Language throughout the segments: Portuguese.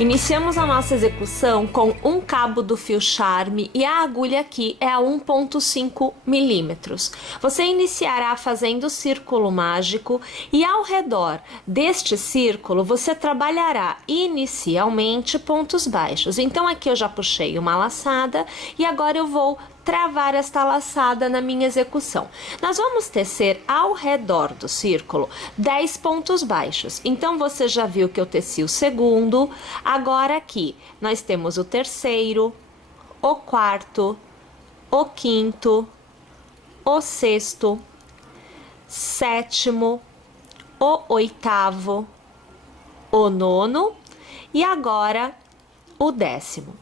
Iniciamos a nossa execução com um cabo do fio charme e a agulha aqui é a 1,5 milímetros. Você iniciará fazendo o círculo mágico e ao redor deste círculo você trabalhará inicialmente pontos baixos. Então aqui eu já puxei uma laçada e agora eu vou travar esta laçada na minha execução. Nós vamos tecer ao redor do círculo 10 pontos baixos. Então você já viu que eu teci o segundo. Agora aqui nós temos o terceiro, o quarto, o quinto, o sexto, sétimo, o oitavo, o nono e agora o décimo.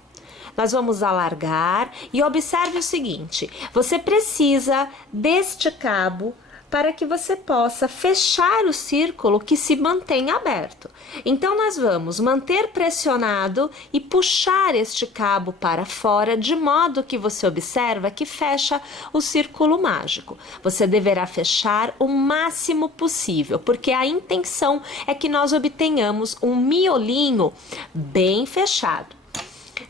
Nós vamos alargar e observe o seguinte, você precisa deste cabo para que você possa fechar o círculo que se mantém aberto. Então, nós vamos manter pressionado e puxar este cabo para fora, de modo que você observa que fecha o círculo mágico. Você deverá fechar o máximo possível, porque a intenção é que nós obtenhamos um miolinho bem fechado.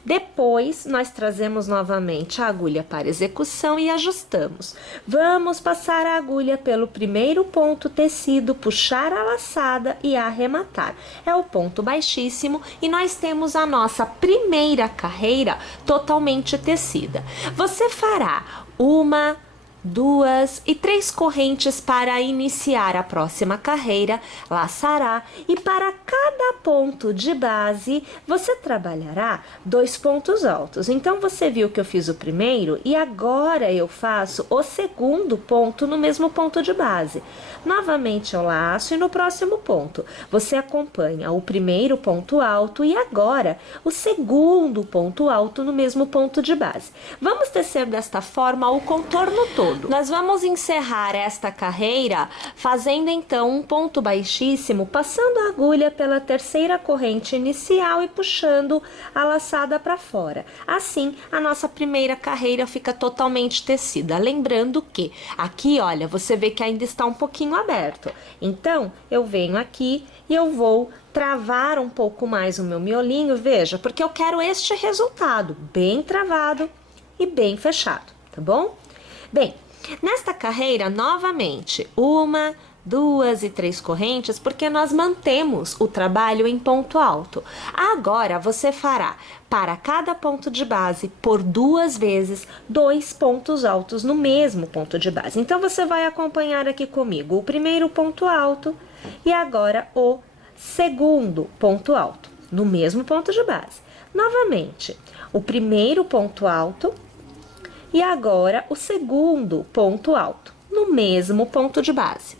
Depois, nós trazemos novamente a agulha para execução e ajustamos. Vamos passar a agulha pelo primeiro ponto tecido, puxar a laçada e arrematar. É o ponto baixíssimo e nós temos a nossa primeira carreira totalmente tecida. Você fará uma, 2 e 3 correntes para iniciar a próxima carreira, laçará e para cada ponto de base você trabalhará 2 pontos altos. Então você viu que eu fiz o primeiro e agora eu faço o segundo ponto no mesmo ponto de base. Novamente eu laço e no próximo ponto você acompanha o primeiro ponto alto e agora o segundo ponto alto no mesmo ponto de base. Vamos tecer desta forma o contorno todo. Nós vamos encerrar esta carreira fazendo então um ponto baixíssimo, passando a agulha pela terceira corrente inicial e puxando a laçada para fora. Assim, a nossa primeira carreira fica totalmente tecida. Lembrando que aqui, olha, você vê que ainda está um pouquinho aberto. Então, eu venho aqui e eu vou travar um pouco mais o meu miolinho, veja, porque eu quero este resultado bem travado e bem fechado, tá bom? Bem, nesta carreira, novamente, 1, 2 e 3 correntes, porque nós mantemos o trabalho em ponto alto. Agora, você fará para cada ponto de base, por 2 vezes, 2 pontos altos no mesmo ponto de base. Então, você vai acompanhar aqui comigo o primeiro ponto alto e agora o segundo ponto alto, no mesmo ponto de base. Novamente, o primeiro ponto alto e agora o segundo ponto alto, no mesmo ponto de base.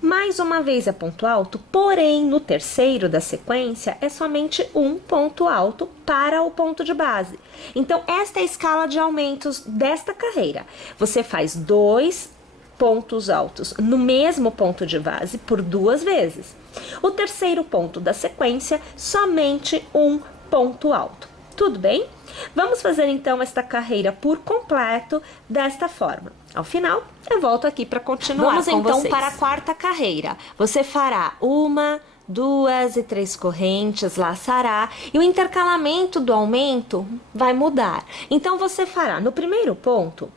Mais uma vez é ponto alto, porém no terceiro da sequência é somente um ponto alto para o ponto de base. Então, esta é a escala de aumentos desta carreira. Você faz 2 pontos altos no mesmo ponto de base por 2 vezes. O terceiro ponto da sequência, somente um ponto alto. Tudo bem? Vamos fazer então esta carreira por completo desta forma. Ao final, eu volto aqui para continuar com vocês. Vamos então para a quarta carreira. Você fará 1, 2 e 3 correntes, laçará e o intercalamento do aumento vai mudar. Então, você fará no primeiro ponto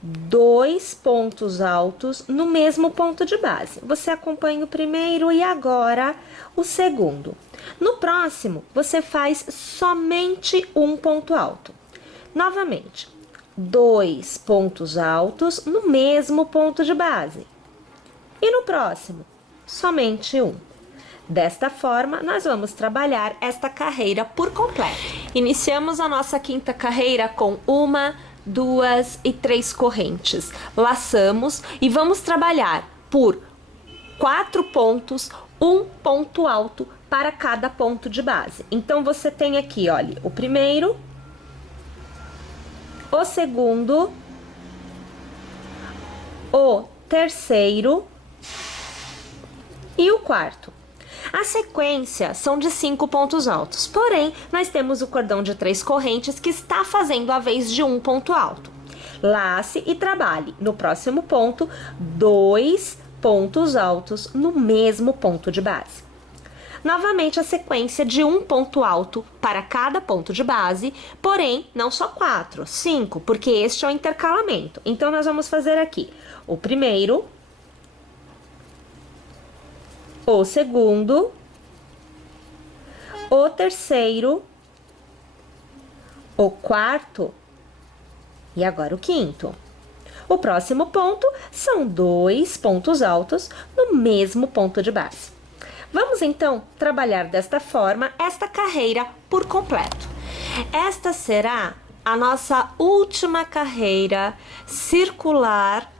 2 pontos altos no mesmo ponto de base. Você acompanha o primeiro e agora o segundo. No próximo, você faz somente um ponto alto. Novamente, 2 pontos altos no mesmo ponto de base. E no próximo, somente um. Desta forma, nós vamos trabalhar esta carreira por completo. Iniciamos a nossa quinta carreira com 1, 2 e 3 correntes. Laçamos e vamos trabalhar por 4 pontos, um ponto alto para cada ponto de base. Então, você tem aqui, olha, o primeiro, o segundo, o terceiro e o quarto. A sequência são de 5 pontos altos, porém, nós temos o cordão de 3 correntes que está fazendo a vez de um ponto alto. Lace e trabalhe no próximo ponto 2 pontos altos no mesmo ponto de base. novamente a sequência de um ponto alto para cada ponto de base, porém, não só 4, 5, porque este é o intercalamento. Então, nós vamos fazer aqui o primeiro, o segundo, o terceiro, o quarto e agora o quinto. O próximo ponto são 2 pontos altos no mesmo ponto de base. Vamos então trabalhar desta forma esta carreira por completo. Esta será a nossa última carreira circular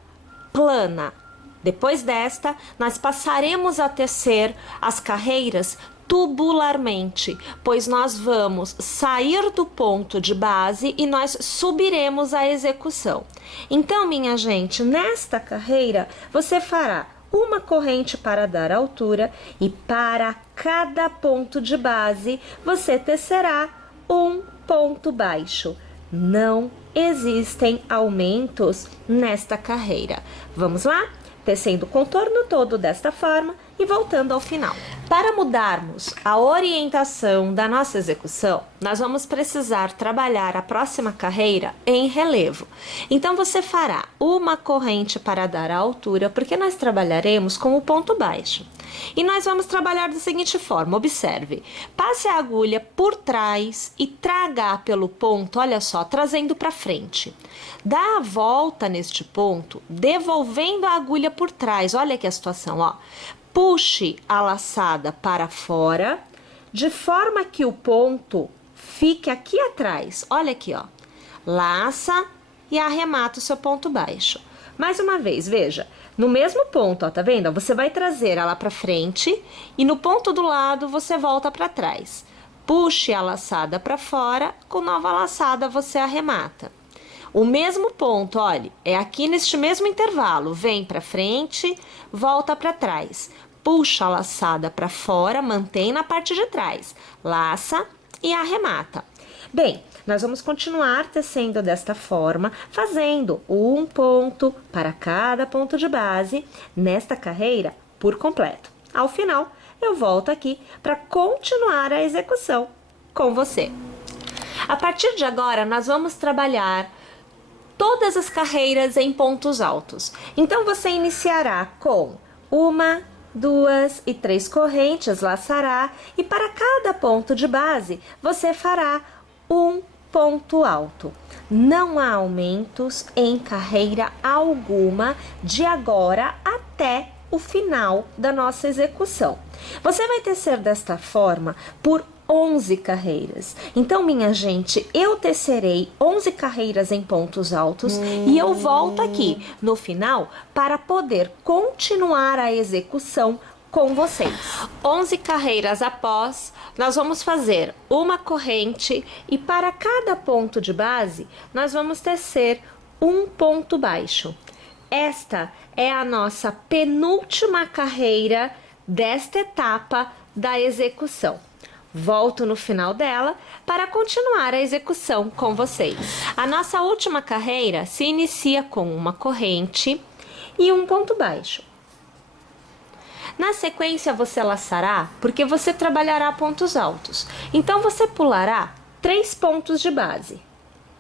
plana. Depois desta, nós passaremos a tecer as carreiras tubularmente, pois nós vamos sair do ponto de base e nós subiremos a execução. Então, minha gente, nesta carreira, você fará uma corrente para dar altura e para cada ponto de base, você tecerá um ponto baixo. Não existem aumentos nesta carreira. Vamos lá? Tecendo o contorno todo desta forma e voltando ao final. Para mudarmos a orientação da nossa execução, nós vamos precisar trabalhar a próxima carreira em relevo. Então, você fará uma corrente para dar a altura, porque nós trabalharemos com o ponto baixo. E nós vamos trabalhar da seguinte forma, observe. Passe a agulha por trás e traga pelo ponto, olha só, trazendo para frente. Dá a volta neste ponto, devolvendo a agulha por trás, olha aqui a situação, ó. Puxe a laçada para fora, de forma que o ponto fique aqui atrás. Olha aqui, ó. Laça e arremata o seu ponto baixo. Mais uma vez, veja, no mesmo ponto, ó, tá vendo? Você vai trazer ela para frente e no ponto do lado você volta para trás. Puxe a laçada para fora, com nova laçada você arremata. O mesmo ponto, olha, é aqui neste mesmo intervalo, vem para frente, volta para trás. Puxa a laçada para fora, mantém na parte de trás, laça e arremata. Bem, nós vamos continuar tecendo desta forma, fazendo um ponto para cada ponto de base nesta carreira por completo. Ao final, eu volto aqui para continuar a execução com você. A partir de agora, nós vamos trabalhar todas as carreiras em pontos altos. Então, você iniciará com 1, 2 e 3 correntes, laçará, e para cada ponto de base, você fará um ponto alto. Não há aumentos em carreira alguma de agora até o final da nossa execução. Você vai tecer desta forma por 11 carreiras. Então, minha gente, eu tecerei 11 carreiras em pontos altos e eu volto aqui no final para poder continuar a execução com vocês. 11 carreiras após, nós vamos fazer uma corrente e para cada ponto de base, nós vamos tecer um ponto baixo. Esta é a nossa penúltima carreira desta etapa da execução. Volto no final dela para continuar a execução com vocês. A nossa última carreira se inicia com uma corrente e um ponto baixo. Na sequência, você laçará, porque você trabalhará pontos altos. Então, você pulará 3 pontos de base.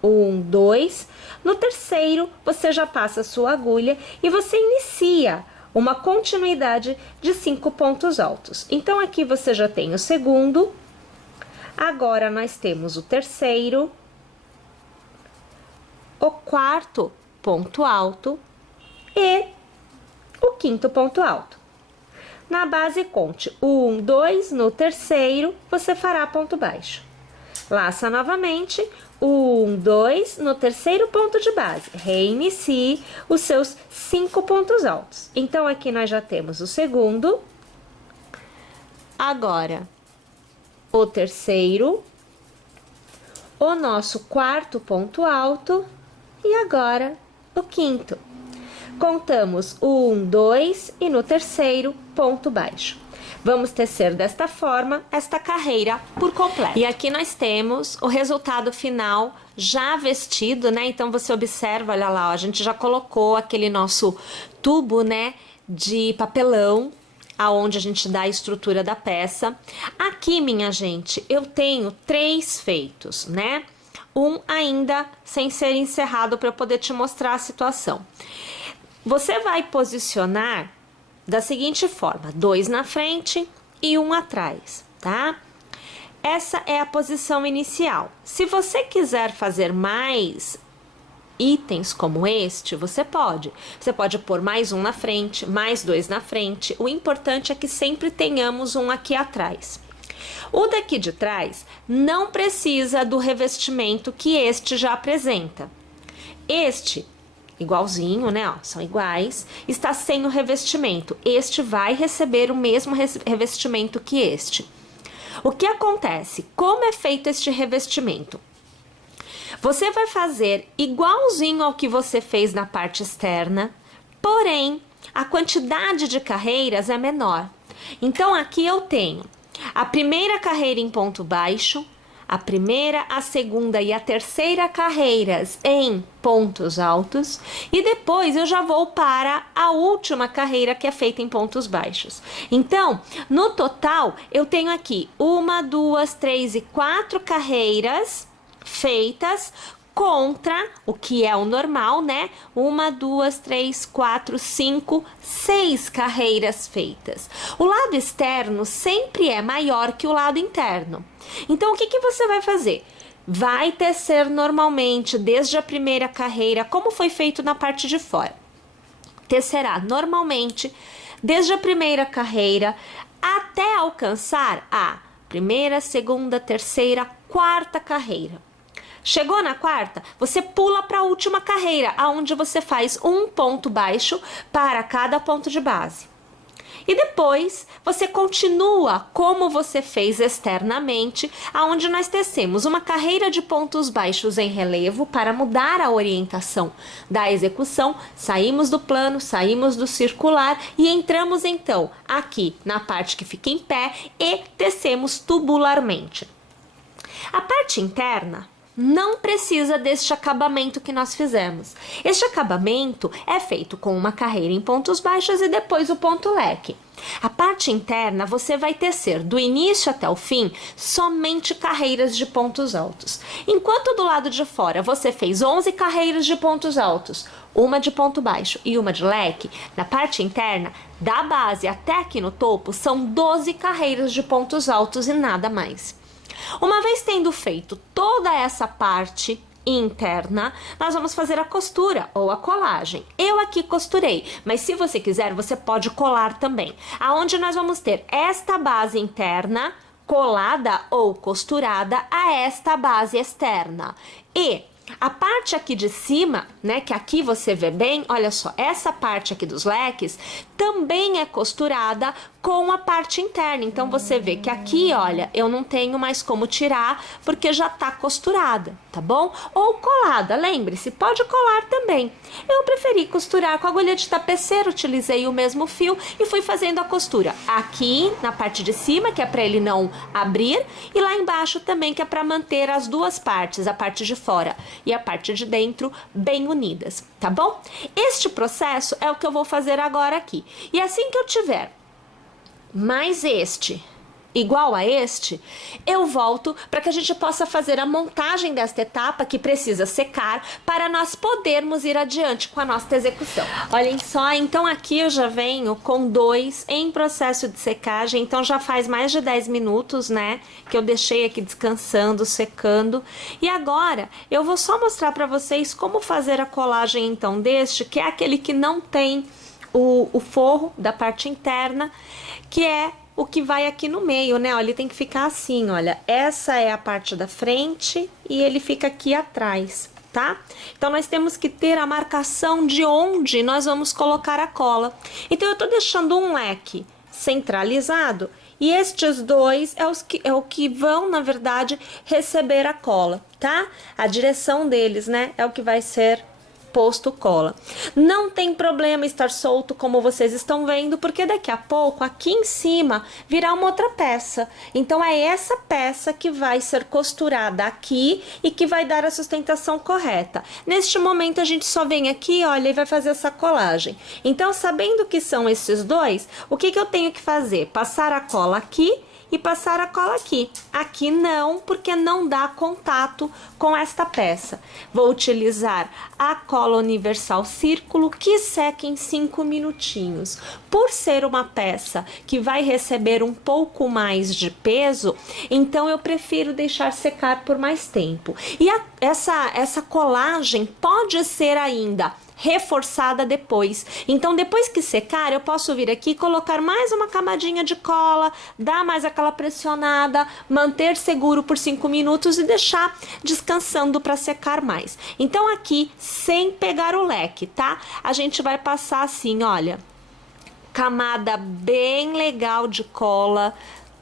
1, 2. No terceiro, você já passa a sua agulha e você inicia uma continuidade de 5 pontos altos. Então, aqui você já tem o segundo. Agora, nós temos o terceiro, o quarto ponto alto e o quinto ponto alto. Na base, conte 1, 2, no terceiro, você fará ponto baixo. Laça novamente, 1, 2, no terceiro ponto de base. Reinicie os seus 5 pontos altos. Então, aqui nós já temos o segundo. Agora, o terceiro, o nosso quarto ponto alto e agora o quinto. Contamos 1, 2 e no terceiro, ponto baixo. Vamos tecer desta forma esta carreira por completo. E aqui nós temos o resultado final já vestido, né? Então, você observa, olha lá, ó, a gente já colocou aquele nosso tubo, né, de papelão aonde a gente dá a estrutura da peça. Aqui, minha gente, eu tenho 3 feitos, né? Um ainda sem ser encerrado para eu poder te mostrar a situação. Você vai posicionar da seguinte forma: 2 na frente e 1 atrás, tá? Essa é a posição inicial. Se você quiser fazer mais itens como este, você pode. Você pode pôr mais 1 na frente, mais 2 na frente. O importante é que sempre tenhamos um aqui atrás. O daqui de trás não precisa do revestimento que este já apresenta. Este, igualzinho, né? Ó, são iguais, está sem o revestimento. Este vai receber o mesmo revestimento que este. O que acontece? Como é feito este revestimento? Você vai fazer igualzinho ao que você fez na parte externa, porém, a quantidade de carreiras é menor. Então, aqui eu tenho a primeira carreira em ponto baixo, a primeira, a segunda e a terceira carreiras em pontos altos, e depois eu já vou para a última carreira, que é feita em pontos baixos. Então, no total, eu tenho aqui 1, 2, 3 e 4 carreiras feitas contra o que é o normal, né? 1, 2, 3, 4, 5, 6 carreiras feitas. O lado externo sempre é maior que o lado interno. Então, o que você vai fazer? Vai tecer normalmente desde a primeira carreira, como foi feito na parte de fora. Tecerá normalmente desde a primeira carreira até alcançar a primeira, segunda, terceira, quarta carreira. Chegou na quarta, você pula para a última carreira, aonde você faz um ponto baixo para cada ponto de base. E depois, você continua como você fez externamente, aonde nós tecemos uma carreira de pontos baixos em relevo para mudar a orientação da execução. Saímos do plano, saímos do circular e entramos então aqui na parte que fica em pé e tecemos tubularmente. A parte interna não precisa deste acabamento que nós fizemos. Este acabamento é feito com uma carreira em pontos baixos e depois o ponto leque. A parte interna você vai tecer do início até o fim somente carreiras de pontos altos. Enquanto do lado de fora você fez 11 carreiras de pontos altos, uma de ponto baixo e uma de leque, na parte interna, da base até aqui no topo, são 12 carreiras de pontos altos e nada mais. Uma vez tendo feito toda essa parte interna, nós vamos fazer a costura ou a colagem. Eu aqui costurei, mas se você quiser, você pode colar também. Aonde nós vamos ter esta base interna colada ou costurada a esta base externa. E a parte aqui de cima, né, que aqui você vê bem, olha só, essa parte aqui dos leques também é costurada com a parte interna. Então, você vê que aqui, olha, eu não tenho mais como tirar porque já tá costurada, tá bom? Ou colada, lembre-se, pode colar também. Eu preferi costurar com agulha de tapeceiro, utilizei o mesmo fio e fui fazendo a costura aqui na parte de cima, que é para ele não abrir, e lá embaixo também, que é para manter as duas partes, a parte de fora e a parte de dentro bem unidas, tá bom? Este processo é o que eu vou fazer agora aqui. E assim que eu tiver mais este igual a este, eu volto para que a gente possa fazer a montagem desta etapa que precisa secar para nós podermos ir adiante com a nossa execução. Olhem só, então aqui eu já venho com 2 em processo de secagem, então já faz mais de 10 minutos, né, que eu deixei aqui descansando, secando, e agora eu vou só mostrar para vocês como fazer a colagem então deste, que é aquele que não tem o forro da parte interna, que é o que vai aqui no meio, né? Ó, ele tem que ficar assim, olha. Essa é a parte da frente e ele fica aqui atrás, tá? Então, nós temos que ter a marcação de onde nós vamos colocar a cola. Então, eu tô deixando um leque centralizado e estes 2 é o que vão, na verdade, receber a cola, tá? A direção deles, né? É o que vai ser posto cola. Não tem problema estar solto como vocês estão vendo, porque daqui a pouco aqui em cima virá uma outra peça. Então é essa peça que vai ser costurada aqui e que vai dar a sustentação correta. Neste momento a gente só vem aqui, olha, e vai fazer essa colagem. Então, sabendo que são esses dois, o que eu tenho que fazer? Passar a cola aqui e passar a cola aqui. Aqui não, porque não dá contato com esta peça. Vou utilizar a cola universal círculo, que seca em 5 minutinhos. Por ser uma peça que vai receber um pouco mais de peso, então eu prefiro deixar secar por mais tempo. E essa colagem pode ser ainda reforçada depois. Então, depois que secar, eu posso vir aqui, colocar mais uma camadinha de cola, dar mais aquela pressionada, manter seguro por 5 minutos e deixar descansando para secar mais. Então, aqui, sem pegar o leque, tá? A gente vai passar assim, olha, camada bem legal de cola,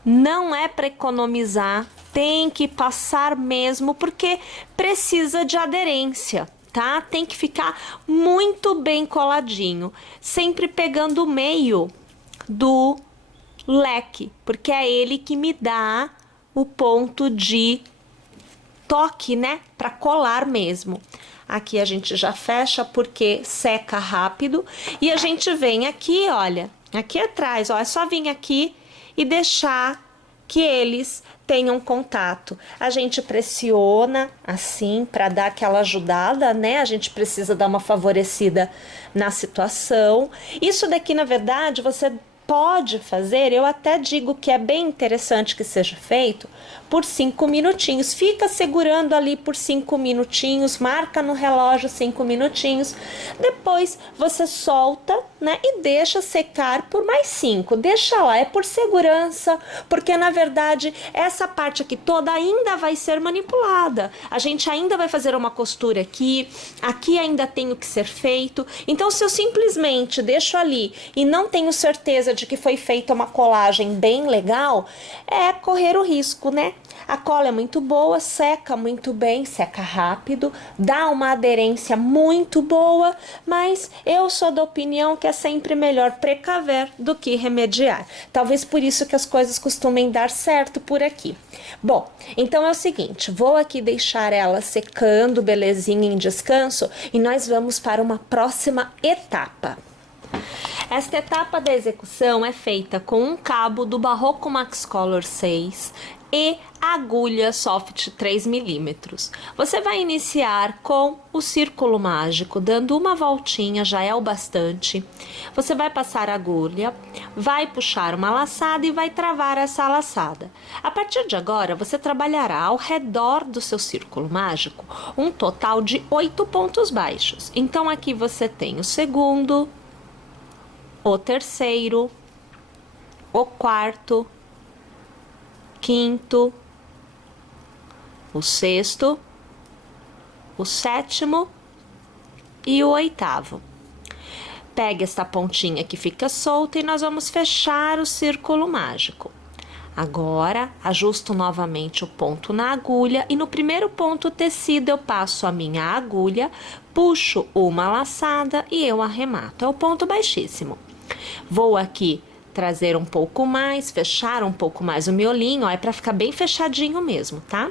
não é para economizar, tem que passar mesmo, porque precisa de aderência. Tá? Tem que ficar muito bem coladinho, sempre pegando o meio do leque, porque é ele que me dá o ponto de toque, né? Para colar mesmo. Aqui a gente já fecha porque seca rápido e a gente vem aqui, olha, aqui atrás, ó, é só vir aqui e deixar que eles tenham contato. A gente pressiona assim para dar aquela ajudada, né? A gente precisa dar uma favorecida na situação. Isso daqui, na verdade, você pode fazer, eu até digo que é bem interessante que seja feito por 5 minutinhos. Fica segurando ali por 5 minutinhos, marca no relógio 5 minutinhos. Depois você solta, né, e deixa secar por mais 5. Deixa lá, é por segurança, porque na verdade essa parte aqui toda ainda vai ser manipulada. A gente ainda vai fazer uma costura aqui ainda tem o que ser feito. Então, se eu simplesmente deixo ali e não tenho certeza de que foi feita uma colagem bem legal, é correr o risco, né? A cola é muito boa, seca muito bem, seca rápido, dá uma aderência muito boa, mas eu sou da opinião que é sempre melhor precaver do que remediar. Talvez por isso que as coisas costumem dar certo por aqui. Bom, então é o seguinte, vou aqui deixar ela secando, belezinha, em descanso, e nós vamos para uma próxima etapa. Esta etapa da execução é feita com um cabo do Barroco Max Color 6 e agulha soft 3mm. Você vai iniciar com o círculo mágico, dando uma voltinha, já é o bastante. Você vai passar a agulha, vai puxar uma laçada e vai travar essa laçada. A partir de agora, você trabalhará ao redor do seu círculo mágico um total de 8 pontos baixos. Então, aqui você tem o segundo, o terceiro, o quarto, quinto, o sexto, o sétimo e o oitavo. Pegue esta pontinha que fica solta e nós vamos fechar o círculo mágico. Agora, ajusto novamente o ponto na agulha e no primeiro ponto tecido eu passo a minha agulha, puxo uma laçada e eu arremato. É o ponto baixíssimo. Vou aqui trazer um pouco mais, fechar um pouco mais o miolinho, ó, é para ficar bem fechadinho mesmo, tá?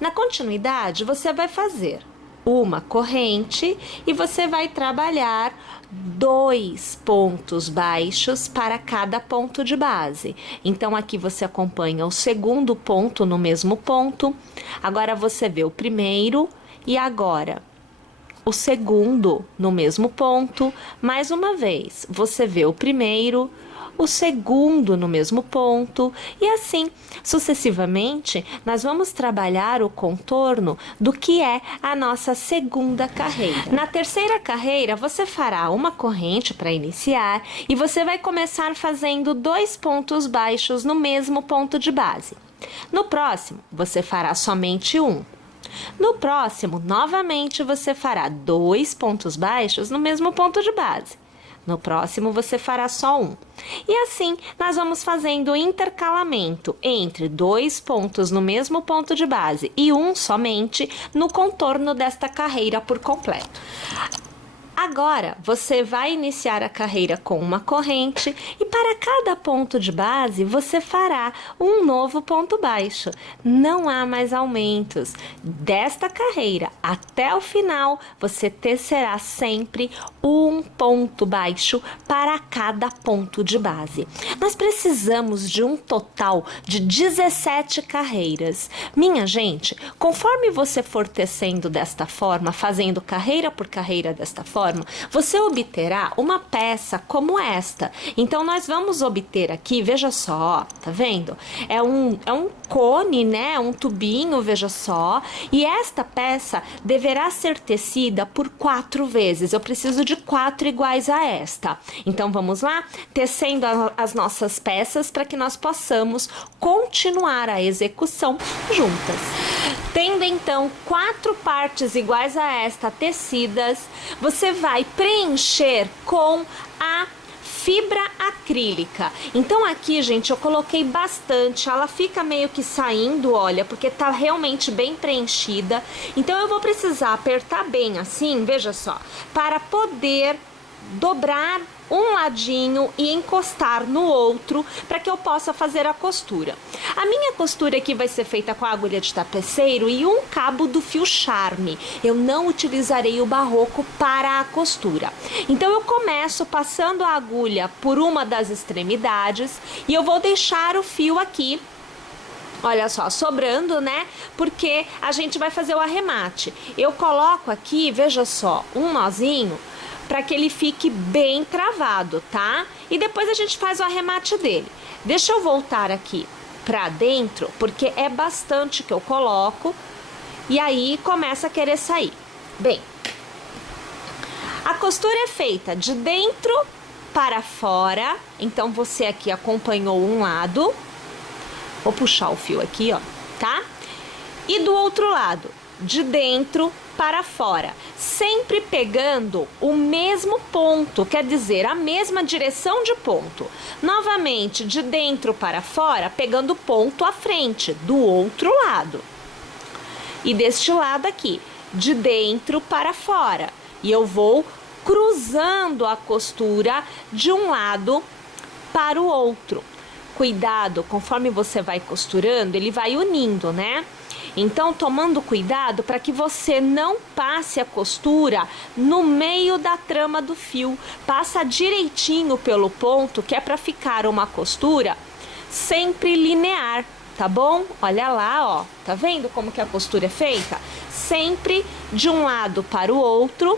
Na continuidade, você vai fazer uma corrente e você vai trabalhar 2 pontos baixos para cada ponto de base. Então, aqui você acompanha o segundo ponto no mesmo ponto. Agora, você vê o primeiro e agora o segundo no mesmo ponto. Mais uma vez, você vê o primeiro, o segundo no mesmo ponto e assim sucessivamente nós vamos trabalhar o contorno do que é a nossa segunda carreira. Na terceira carreira você fará uma corrente para iniciar e você vai começar fazendo 2 pontos baixos no mesmo ponto de base. No próximo você fará somente um. No próximo, novamente, você fará 2 pontos baixos no mesmo ponto de base. No próximo, você fará só um. E assim, nós vamos fazendo o intercalamento entre 2 pontos no mesmo ponto de base e um somente no contorno desta carreira por completo. Agora, você vai iniciar a carreira com uma corrente e para cada ponto de base, você fará um novo ponto baixo. Não há mais aumentos. Desta carreira até o final, você tecerá sempre um ponto baixo para cada ponto de base. Nós precisamos de um total de 17 carreiras. Minha gente, conforme você for tecendo desta forma, fazendo carreira por carreira desta forma, você obterá uma peça como esta. Então, nós vamos obter aqui, veja só, tá vendo? É um cone, né? Um tubinho, veja só. E esta peça deverá ser tecida por 4 vezes. Eu preciso de 4 iguais a esta. Então, vamos lá? Tecendo as nossas peças para que nós possamos continuar a execução juntas. Tendo então 4 partes iguais a esta tecidas, você vai preencher com a fibra acrílica. Então aqui, gente, eu coloquei bastante, ela fica meio que saindo, olha, porque tá realmente bem preenchida. Então eu vou precisar apertar bem assim, veja só, para poder dobrar um ladinho e encostar no outro para que eu possa fazer a costura. A minha costura aqui vai ser feita com a agulha de tapeceiro e um cabo do fio charme. Eu não utilizarei o barroco para a costura. Então eu começo passando a agulha por uma das extremidades e eu vou deixar o fio aqui, olha só, sobrando, né? Porque a gente vai fazer o arremate. Eu coloco aqui, veja só, um nozinho para que ele fique bem travado, tá? E depois a gente faz o arremate dele. Deixa eu voltar aqui para dentro, porque é bastante que eu coloco e aí começa a querer sair. Bem, a costura é feita de dentro para fora, então você aqui acompanhou um lado. Vou puxar o fio aqui, ó, tá? E do outro lado, de dentro para fora, sempre pegando o mesmo ponto, quer dizer, a mesma direção de ponto. Novamente, de dentro para fora, pegando ponto à frente, do outro lado. E deste lado aqui, de dentro para fora. E eu vou cruzando a costura de um lado para o outro. Cuidado, conforme você vai costurando, ele vai unindo, né? Então, tomando cuidado para que você não passe a costura no meio da trama do fio. Passa direitinho pelo ponto, que é para ficar uma costura sempre linear, tá bom? Olha lá, ó, tá vendo como que a costura é feita? Sempre de um lado para o outro,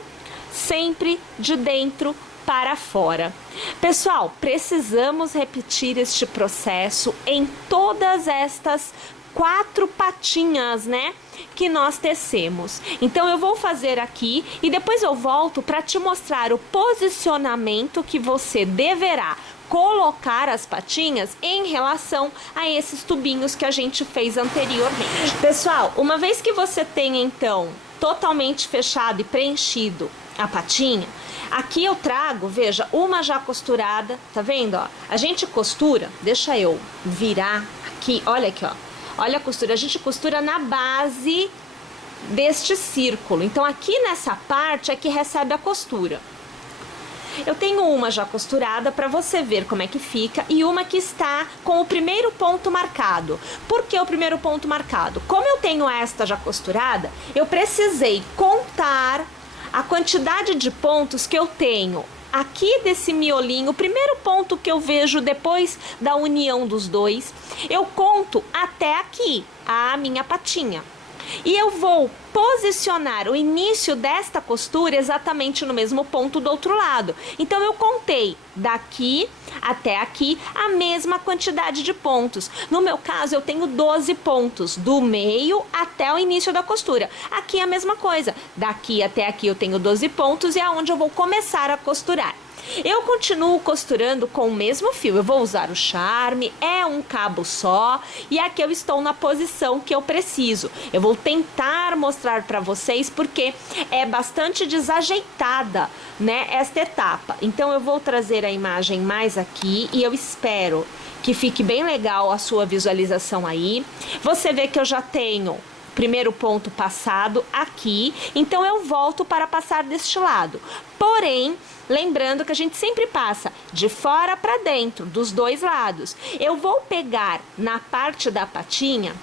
sempre de dentro para fora. Pessoal, precisamos repetir este processo em todas estas 4 patinhas, né, que nós tecemos. Então eu vou fazer aqui e depois eu volto para te mostrar o posicionamento que você deverá colocar as patinhas em relação a esses tubinhos que a gente fez anteriormente. Pessoal, uma vez que você tem então totalmente fechado e preenchido a patinha, aqui eu trago, veja, uma já costurada, tá vendo, ó? A gente costura, deixa eu virar aqui, olha aqui, ó. Olha a costura, a gente costura na base deste círculo. Então, aqui nessa parte é que recebe a costura. Eu tenho uma já costurada para você ver como é que fica e uma que está com o primeiro ponto marcado. Por que o primeiro ponto marcado? Como eu tenho esta já costurada, eu precisei contar a quantidade de pontos que eu tenho aqui desse miolinho, o primeiro ponto que eu vejo depois da união dos dois, eu conto até aqui, a minha patinha. E eu vou posicionar o início desta costura exatamente no mesmo ponto do outro lado. Então, eu contei daqui até aqui a mesma quantidade de pontos. No meu caso, eu tenho 12 pontos, do meio até o início da costura. Aqui é a mesma coisa, daqui até aqui eu tenho 12 pontos e é onde eu vou começar a costurar. Eu continuo costurando com o mesmo fio. Eu vou usar o charme, é um cabo só, e aqui eu estou na posição que eu preciso. Eu vou tentar mostrar para vocês porque é bastante desajeitada, né, esta etapa. Então eu vou trazer a imagem mais aqui e eu espero que fique bem legal a sua visualização aí. Você vê que eu já tenho primeiro ponto passado aqui, então eu volto para passar deste lado. Porém, lembrando que a gente sempre passa de fora para dentro, dos dois lados. Eu vou pegar na parte da patinha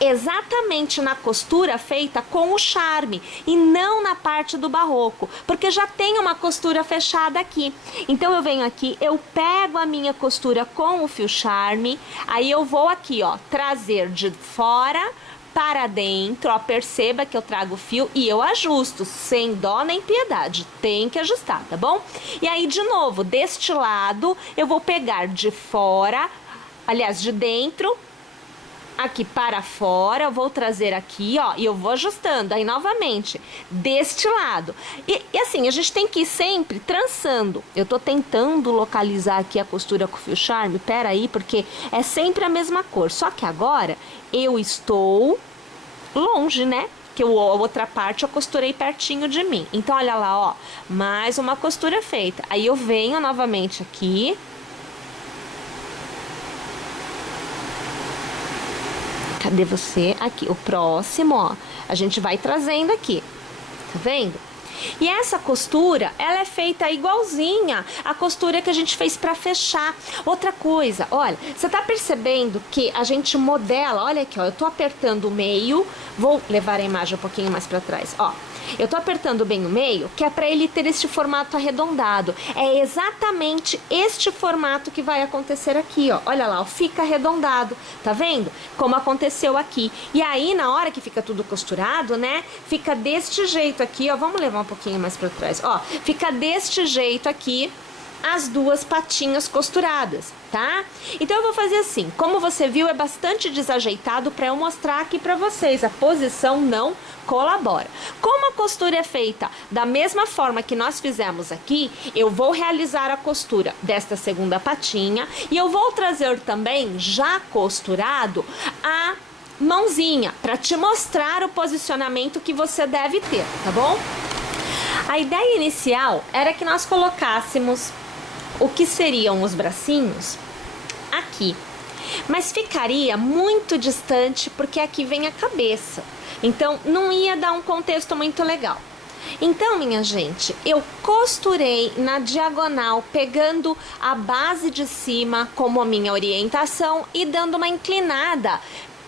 exatamente na costura feita com o charme e não na parte do barroco, porque já tem uma costura fechada aqui. Então eu venho aqui, eu pego a minha costura com o fio charme, aí eu vou aqui, ó, trazer de fora para dentro, ó, perceba que eu trago o fio e eu ajusto, sem dó nem piedade, tem que ajustar, tá bom? E aí, de novo, deste lado, eu vou pegar de fora, aliás, de dentro, aqui para fora, eu vou trazer aqui, ó, e eu vou ajustando, aí novamente, deste lado. E assim, a gente tem que ir sempre trançando. Eu tô tentando localizar aqui a costura com o fio charme, pera aí, porque é sempre a mesma cor, só que agora eu estou longe, né? Que a outra parte eu costurei pertinho de mim. Então, olha lá, ó, mais uma costura feita. Aí eu venho novamente aqui. Cadê você? Aqui, o próximo, ó, a gente vai trazendo aqui, tá vendo? E essa costura, ela é feita igualzinha à costura que a gente fez pra fechar. Outra coisa, olha, você tá percebendo que a gente modela, olha aqui, ó, eu tô apertando o meio, vou levar a imagem um pouquinho mais pra trás, ó. Eu tô apertando bem o meio, que é para ele ter este formato arredondado. É exatamente este formato que vai acontecer aqui, ó. Olha lá, ó, fica arredondado, tá vendo? Como aconteceu aqui. E aí, na hora que fica tudo costurado, né, fica deste jeito aqui, ó. Vamos levar um pouquinho mais para trás, ó. Fica deste jeito aqui, as duas patinhas costuradas, tá? Então eu vou fazer assim, como você viu, é bastante desajeitado para eu mostrar aqui para vocês, a posição não colabora. Como a costura é feita da mesma forma que nós fizemos aqui, eu vou realizar a costura desta segunda patinha e eu vou trazer também já costurado a mãozinha para te mostrar o posicionamento que você deve ter, tá bom? A ideia inicial era que nós colocássemos o que seriam os bracinhos aqui, mas ficaria muito distante porque aqui vem a cabeça, então não ia dar um contexto muito legal. Então, minha gente, eu costurei na diagonal, pegando a base de cima como a minha orientação e dando uma inclinada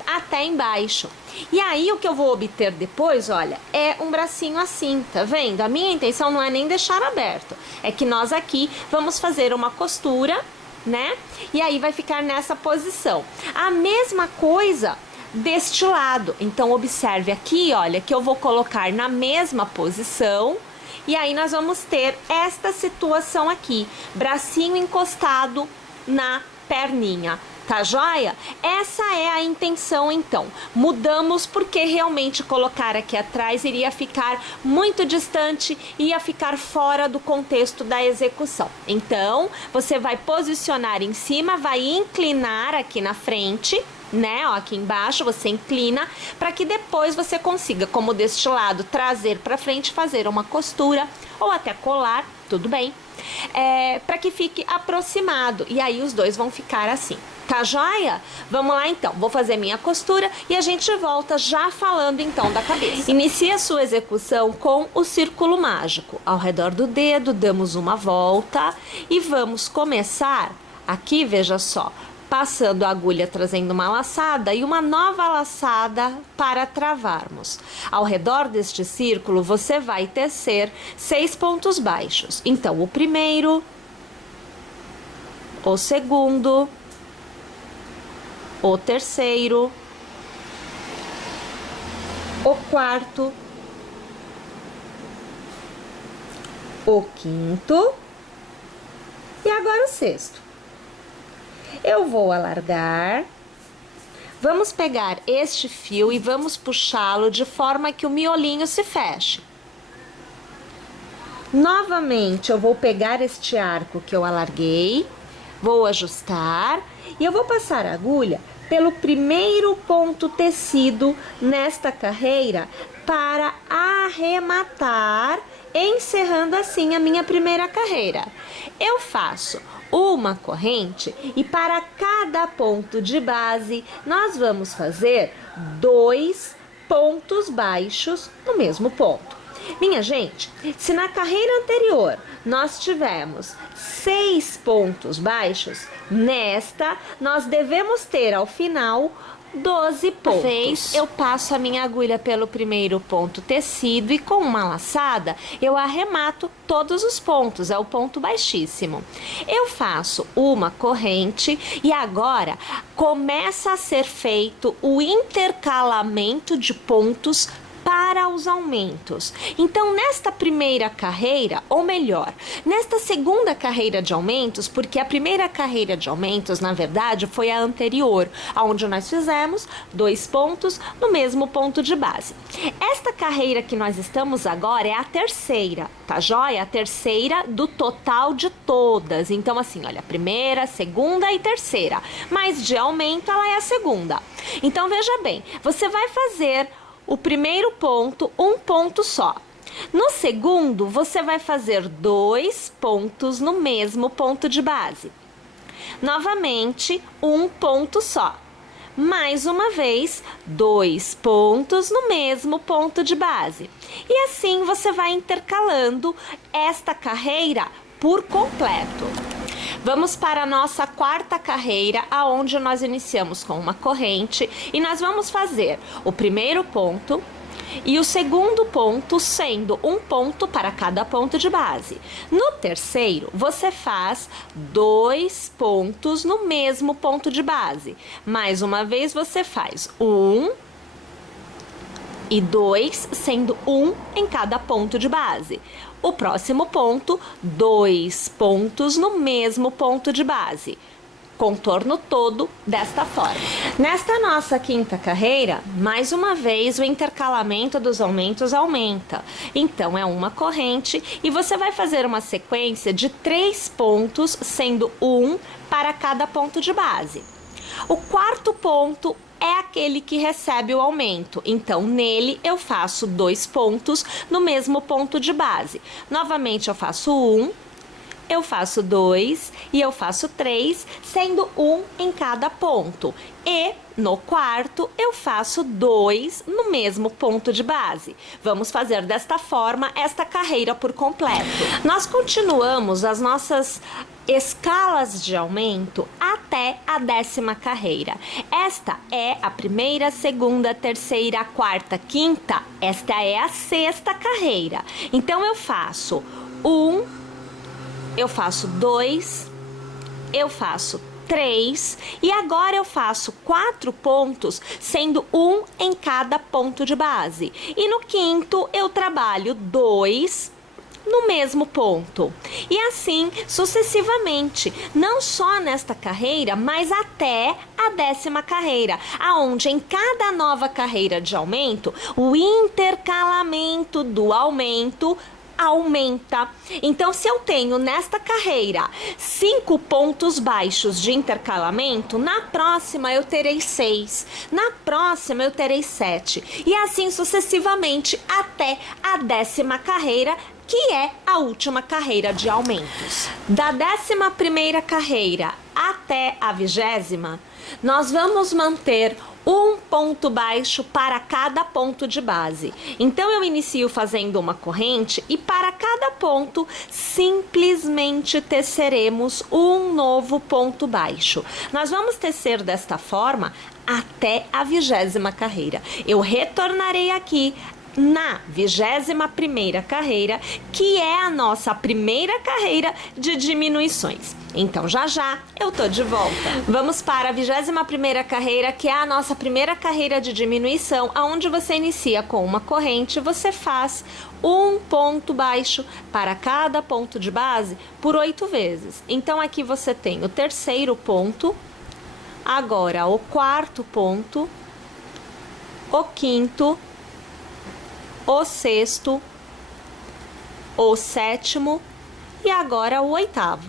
até embaixo. E aí o que eu vou obter depois, olha, é um bracinho assim, tá vendo? A minha intenção não é nem deixar aberto, é que nós aqui vamos fazer uma costura, né? E aí vai ficar nessa posição. A mesma coisa deste lado. Então observe aqui, olha, que eu vou colocar na mesma posição. E aí nós vamos ter esta situação aqui, bracinho encostado na perninha. Tá joia? Essa é a intenção, então. Mudamos porque realmente colocar aqui atrás iria ficar muito distante, ia ficar fora do contexto da execução. Então, você vai posicionar em cima, vai inclinar aqui na frente, né? Ó, aqui embaixo você inclina para que depois você consiga, como deste lado, trazer para frente, fazer uma costura ou até colar, tudo bem. Para que fique aproximado e aí os dois vão ficar assim. Tá joia? Vamos lá então, vou fazer minha costura e a gente volta já falando então da cabeça. Inicie a sua execução com o círculo mágico. Ao redor do dedo, damos uma volta e vamos começar aqui, veja só, passando a agulha, trazendo uma laçada e uma nova laçada para travarmos. Ao redor deste círculo, você vai tecer 6 pontos baixos. Então, o primeiro, o segundo, o terceiro, o quarto, o quinto e agora o sexto. Eu vou alargar, vamos pegar este fio e vamos puxá-lo de forma que o miolinho se feche. Novamente, eu vou pegar este arco que eu alarguei, vou ajustar e eu vou passar a agulha pelo primeiro ponto tecido nesta carreira para arrematar, encerrando assim a minha primeira carreira. Eu faço uma corrente e para cada ponto de base nós vamos fazer 2 pontos baixos no mesmo ponto. Minha gente, se na carreira anterior nós tivemos 6 pontos baixos, nesta nós devemos ter ao final 12 pontos. Vez eu passo a minha agulha pelo primeiro ponto tecido e com uma laçada eu arremato todos os pontos, é o ponto baixíssimo. Eu faço uma corrente e agora começa a ser feito o intercalamento de pontos para os aumentos. Então, nesta primeira carreira, ou melhor, nesta segunda carreira de aumentos, porque a primeira carreira de aumentos, na verdade, foi a anterior, onde nós fizemos 2 pontos no mesmo ponto de base. Esta carreira que nós estamos agora é a terceira, tá joia? A terceira do total de todas. Então, assim, olha, primeira, segunda e terceira. Mas de aumento, ela é a segunda. Então, veja bem, você vai fazer o primeiro ponto, um ponto só. No segundo, você vai fazer 2 pontos no mesmo ponto de base. Novamente, um ponto só. Mais uma vez, 2 pontos no mesmo ponto de base. E assim você vai intercalando esta carreira por completo. Vamos para a nossa quarta carreira, aonde nós iniciamos com uma corrente e nós vamos fazer o primeiro ponto e o segundo ponto sendo um ponto para cada ponto de base. No terceiro, você faz 2 pontos no mesmo ponto de base. Mais uma vez, você faz 1 e 2, sendo 1 em cada ponto de base. O próximo ponto, 2 pontos no mesmo ponto de base. Contorno todo desta forma. Nesta nossa quinta carreira, mais uma vez o intercalamento dos aumentos aumenta. Então, é uma corrente e você vai fazer uma sequência de 3 pontos, sendo 1 para cada ponto de base. O quarto ponto é aquele que recebe o aumento. Então, nele eu faço 2 pontos no mesmo ponto de base. Novamente, eu faço 1, eu faço 2 e eu faço 3, sendo 1 em cada ponto. E no quarto, eu faço 2 no mesmo ponto de base. Vamos fazer desta forma esta carreira por completo. Nós continuamos as nossas escalas de aumento até a 10ª carreira. Esta é a primeira, segunda, terceira, quarta, quinta. Esta é a 6ª carreira. Então, eu faço 1, eu faço 2, eu faço 3 e agora eu faço 4 pontos, sendo 1 em cada ponto de base. E no quinto, eu trabalho 2 no mesmo ponto. E assim sucessivamente, não só nesta carreira, mas até a 10ª carreira, aonde em cada nova carreira de aumento, o intercalamento do aumento aumenta. Então, se eu tenho nesta carreira 5 pontos baixos de intercalamento, na próxima eu terei 6, na próxima eu terei 7 e assim sucessivamente até a 10ª carreira, que é a última carreira de aumentos. Da 11ª carreira até a 20ª, nós vamos manter um ponto baixo para cada ponto de base. Então, eu inicio fazendo uma corrente e para cada ponto, simplesmente teceremos um novo ponto baixo. Nós vamos tecer desta forma até a 20ª carreira. Eu retornarei aqui na 21ª carreira, que é a nossa primeira carreira de diminuições. Então, já eu tô de volta. Vamos para a 21ª carreira, que é a nossa primeira carreira de diminuição, aonde você inicia com uma corrente, você faz um ponto baixo para cada ponto de base por 8 vezes. Então, aqui você tem o terceiro ponto, agora o quarto ponto, o quinto, o sexto, o sétimo e agora o oitavo.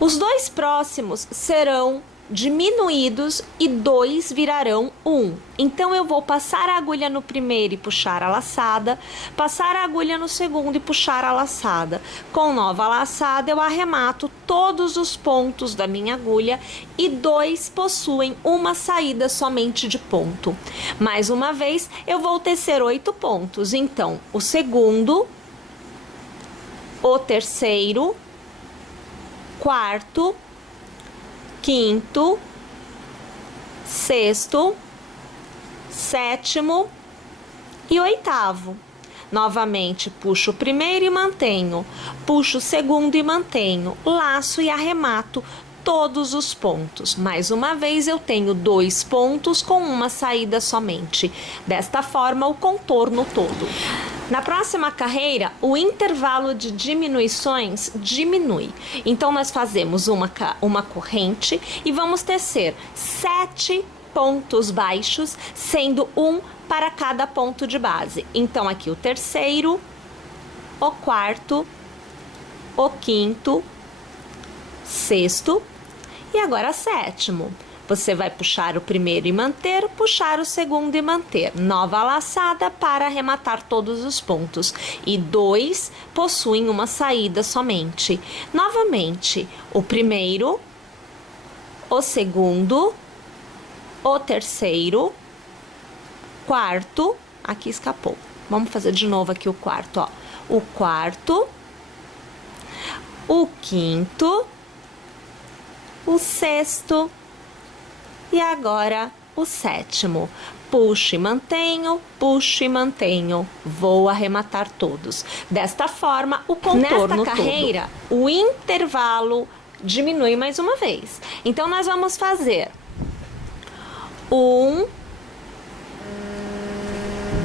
Os dois próximos serão diminuídos e 2 virarão 1. Então, eu vou passar a agulha no primeiro e puxar a laçada, passar a agulha no segundo e puxar a laçada. Com nova laçada, eu arremato todos os pontos da minha agulha e 2 possuem uma saída somente de ponto. Mais uma vez, eu vou tecer 8 pontos. Então, o segundo, o terceiro, quarto, quinto, sexto, sétimo e oitavo. Novamente, puxo o primeiro e mantenho, puxo o segundo e mantenho, laço e arremato todos os pontos. Mais uma vez, eu tenho 2 pontos com uma saída somente. Desta forma, o contorno todo. Na próxima carreira, o intervalo de diminuições diminui. Então, nós fazemos uma corrente e vamos tecer 7 pontos baixos, sendo 1 para cada ponto de base. Então, aqui o terceiro, o quarto, o quinto, sexto e agora sétimo. Você vai puxar o primeiro e manter, puxar o segundo e manter. Nova laçada para arrematar todos os pontos. E 2 possuem uma saída somente. Novamente, o primeiro, o segundo, o terceiro, quarto, aqui escapou. Vamos fazer de novo aqui o quarto, ó. O quarto, o quinto, o sexto e agora o sétimo. Puxo e mantenho, puxo e mantenho. Vou arrematar todos. Desta forma, o contorno todo. Nesta carreira, o intervalo diminui mais uma vez. Então, nós vamos fazer 1,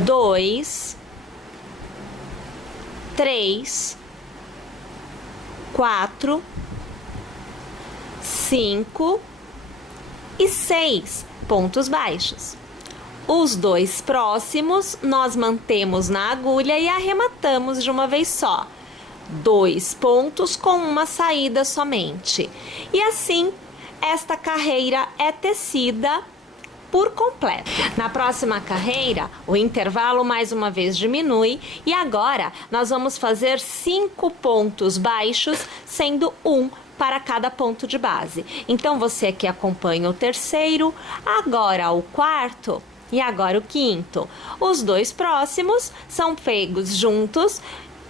2, 3, 4, 5 e 6 pontos baixos. Os 2 próximos nós mantemos na agulha e arrematamos de uma vez só. 2 pontos com uma saída somente. E assim, esta carreira é tecida por completo. Na próxima carreira, o intervalo mais uma vez diminui e agora nós vamos fazer 5 pontos baixos, sendo 1 para cada ponto de base. Então, você aqui acompanha o terceiro, agora o quarto e agora o quinto. Os 2 próximos são pegos juntos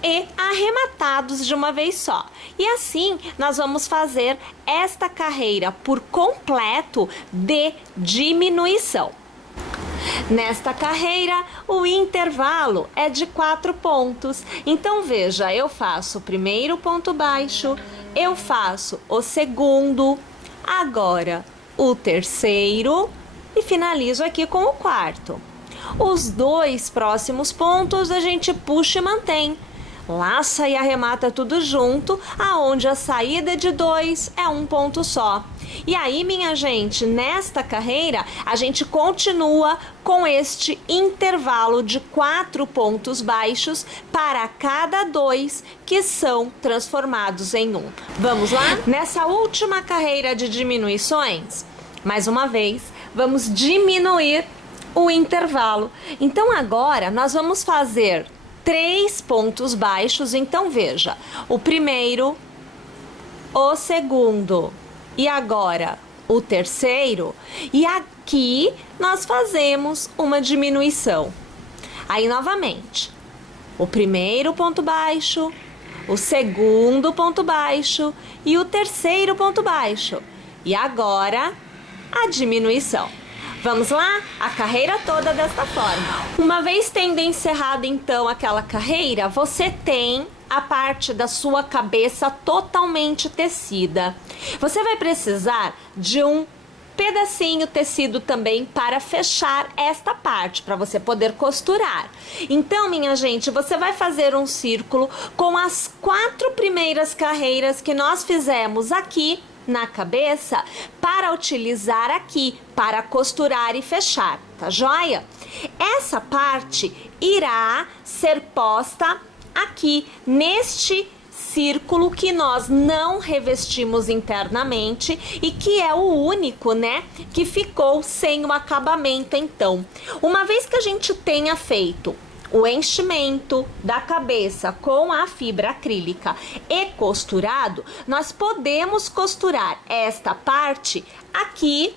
e arrematados de uma vez só. E assim, nós vamos fazer esta carreira por completo de diminuição. Nesta carreira, o intervalo é de 4 pontos. Então, veja, eu faço o primeiro ponto baixo, eu faço o segundo, agora o terceiro e finalizo aqui com o quarto. Os 2 próximos pontos a gente puxa e mantém. Laça e arremata tudo junto, aonde a saída de 2 é um ponto só. E aí, minha gente, nesta carreira, a gente continua com este intervalo de 4 pontos baixos para cada 2 que são transformados em 1. Vamos lá? Nessa última carreira de diminuições, mais uma vez, vamos diminuir o intervalo. Então, agora, nós vamos fazer 3 pontos baixos. Então, veja, o primeiro, o segundo e agora o terceiro. E aqui nós fazemos uma diminuição. Aí, novamente, o primeiro ponto baixo, o segundo ponto baixo e o terceiro ponto baixo. E agora, a diminuição. Vamos lá? A carreira toda desta forma. Uma vez tendo encerrado, então, aquela carreira, você tem a parte da sua cabeça totalmente tecida. Você vai precisar de um pedacinho tecido também para fechar esta parte, para você poder costurar. Então, minha gente, você vai fazer um círculo com as 4 primeiras carreiras que nós fizemos aqui na cabeça para utilizar aqui, para costurar e fechar, tá joia? Essa parte irá ser posta aqui neste círculo que nós não revestimos internamente e que é o único, né, que ficou sem o acabamento. Então, uma vez que a gente tenha feito o enchimento da cabeça com a fibra acrílica e costurado, nós podemos costurar esta parte aqui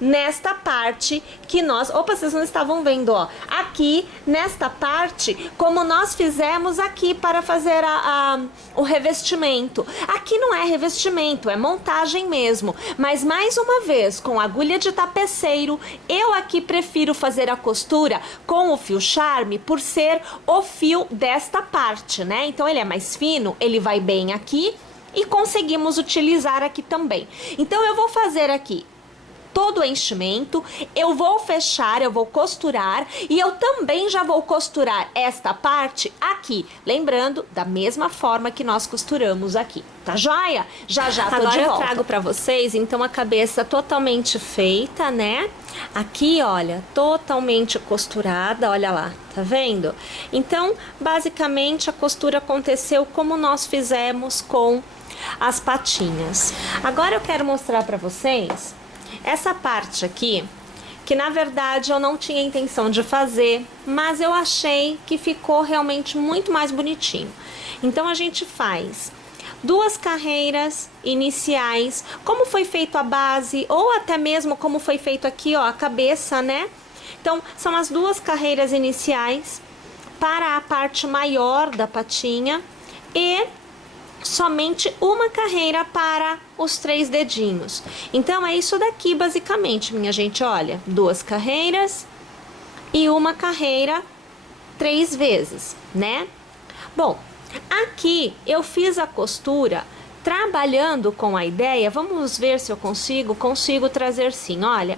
nesta parte que nós... Opa, vocês não estavam vendo, ó. Aqui, nesta parte, como nós fizemos aqui para fazer o revestimento. Aqui não é revestimento, é montagem mesmo. Mas, mais uma vez, com agulha de tapeceiro, eu aqui prefiro fazer a costura com o fio charme por ser o fio desta parte, né? Então, ele é mais fino, ele vai bem aqui e conseguimos utilizar aqui também. Então, eu vou fazer aqui todo o enchimento, eu vou fechar, eu vou costurar e eu também já vou costurar esta parte aqui, lembrando da mesma forma que nós costuramos aqui, tá joia? Já tô Agora de volta. eu trago pra vocês, então, a cabeça totalmente feita, né? Aqui, olha, totalmente costurada, olha lá, tá vendo? Então, basicamente, a costura aconteceu como nós fizemos com as patinhas. Agora eu quero mostrar pra vocês essa parte aqui, que na verdade eu não tinha intenção de fazer, mas eu achei que ficou realmente muito mais bonitinho. Então a gente faz duas carreiras iniciais, como foi feito a base, ou até mesmo como foi feito aqui, ó, a cabeça, né? Então são as duas carreiras iniciais para a parte maior da patinha e somente uma carreira para os 3 dedinhos. Então é isso daqui basicamente, minha gente, olha, duas carreiras e uma carreira 3 vezes, né? Bom, aqui eu fiz a costura trabalhando com a ideia, vamos ver se eu consigo trazer sim, olha,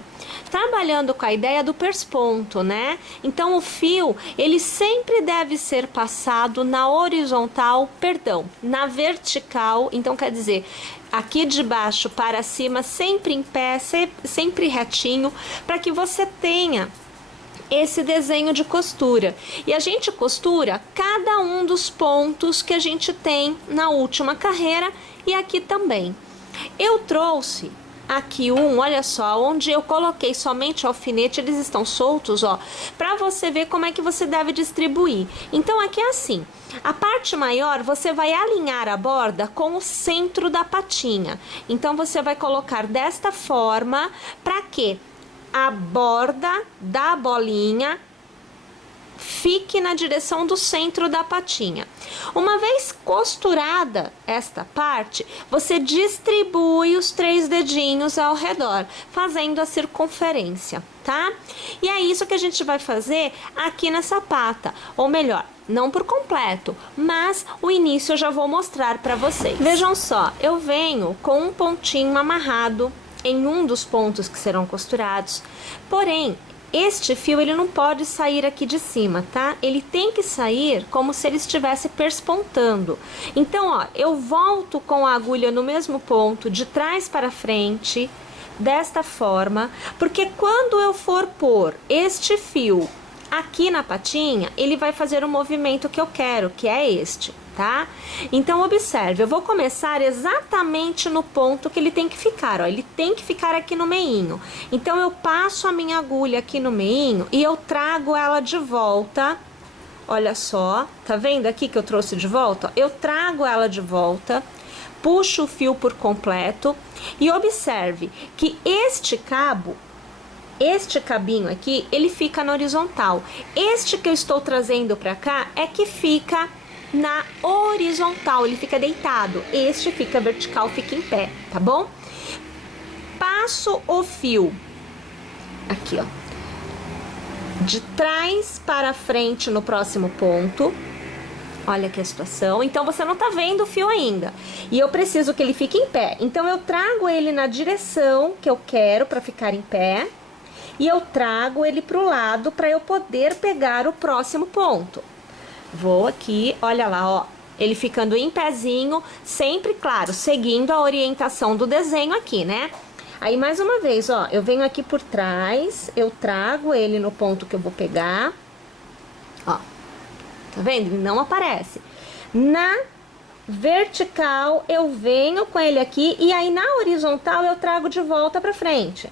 trabalhando com a ideia do persponto, né? Então o fio, ele sempre deve ser passado na horizontal, perdão, na vertical, então quer dizer, aqui de baixo para cima, sempre em pé, sempre retinho, para que você tenha esse desenho de costura. E a gente costura cada um dos pontos que a gente tem na última carreira e aqui também. Eu trouxe aqui olha só, onde eu coloquei somente alfinete, eles estão soltos, ó, para você ver como é que você deve distribuir. Então aqui é assim, a parte maior você vai alinhar a borda com o centro da patinha. Então você vai colocar desta forma, para que a borda da bolinha fique na direção do centro da patinha. Uma vez costurada esta parte, você distribui os 3 dedinhos ao redor, fazendo a circunferência, tá? E é isso que a gente vai fazer aqui nessa pata, ou melhor, não por completo, mas o início eu já vou mostrar para vocês. Vejam só, eu venho com um pontinho amarrado em um dos pontos que serão costurados, porém, este fio ele não pode sair aqui de cima, tá? Ele tem que sair como se ele estivesse perspontando. Então, ó, eu volto com a agulha no mesmo ponto, de trás para frente, desta forma, porque quando eu for pôr este fio aqui na patinha, ele vai fazer o movimento que eu quero, que é este, tá? Então, observe, eu vou começar exatamente no ponto que ele tem que ficar, ó, ele tem que ficar aqui no meinho. Então, eu passo a minha agulha aqui no meinho e eu trago ela de volta, olha só, tá vendo aqui que eu trouxe de volta? Eu trago ela de volta, puxo o fio por completo e observe que este cabo, este cabinho aqui, ele fica na horizontal. Este que eu estou trazendo pra cá é que fica na horizontal, ele fica deitado. Este fica vertical, fica em pé, tá bom? Passo o fio aqui, ó, de trás para frente no próximo ponto. Olha aqui a situação. Então, você não tá vendo o fio ainda. E eu preciso que ele fique em pé. Então, eu trago ele na direção que eu quero para ficar em pé. E eu trago ele pro lado para eu poder pegar o próximo ponto. Vou aqui, olha lá, ó. Ele ficando em pezinho, sempre, claro, seguindo a orientação do desenho aqui, né? Aí, mais uma vez, ó, eu venho aqui por trás, eu trago ele no ponto que eu vou pegar. Ó. tá vendo? Ele não aparece. Na vertical, eu venho com ele aqui e aí na horizontal eu trago de volta pra frente.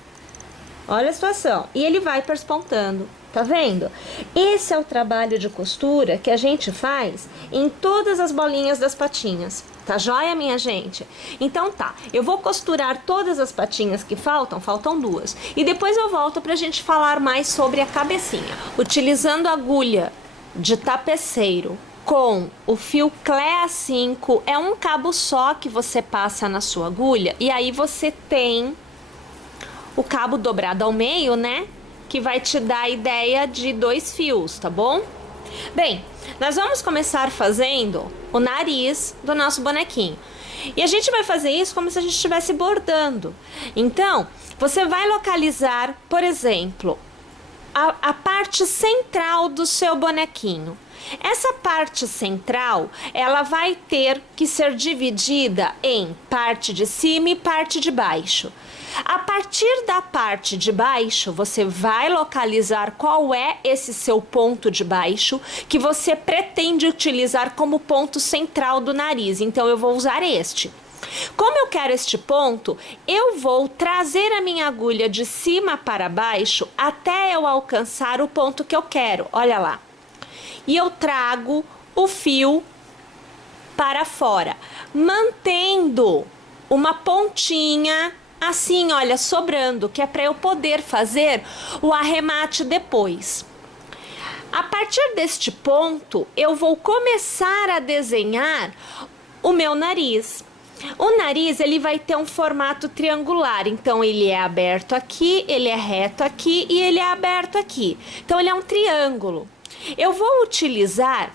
Olha a situação. E ele vai perspontando. Tá vendo? Esse é o trabalho de costura que a gente faz em todas as bolinhas das patinhas. Tá joia, minha gente? Então tá, eu vou costurar todas as patinhas que faltam 2. E depois eu volto pra gente falar mais sobre a cabecinha. Utilizando agulha de tapeceiro com o fio Clea 5, é um cabo só que você passa na sua agulha. E aí você tem o cabo dobrado ao meio, né? Que vai te dar a ideia de 2 fios, tá bom? Bem, nós vamos começar fazendo o nariz do nosso bonequinho. E a gente vai fazer isso como se a gente estivesse bordando. Então, você vai localizar, por exemplo, a parte central do seu bonequinho. Essa parte central, ela vai ter que ser dividida em parte de cima e parte de baixo. A partir da parte de baixo, você vai localizar qual é esse seu ponto de baixo que você pretende utilizar como ponto central do nariz. Então, eu vou usar este. Como eu quero este ponto, eu vou trazer a minha agulha de cima para baixo até eu alcançar o ponto que eu quero. Olha lá. E eu trago o fio para fora, mantendo uma pontinha assim, olha, sobrando, que é para eu poder fazer o arremate depois. A partir deste ponto, eu vou começar a desenhar o meu nariz. O nariz, ele vai ter um formato triangular, então ele é aberto aqui, ele é reto aqui e ele é aberto aqui. Então, ele é um triângulo. Eu vou utilizar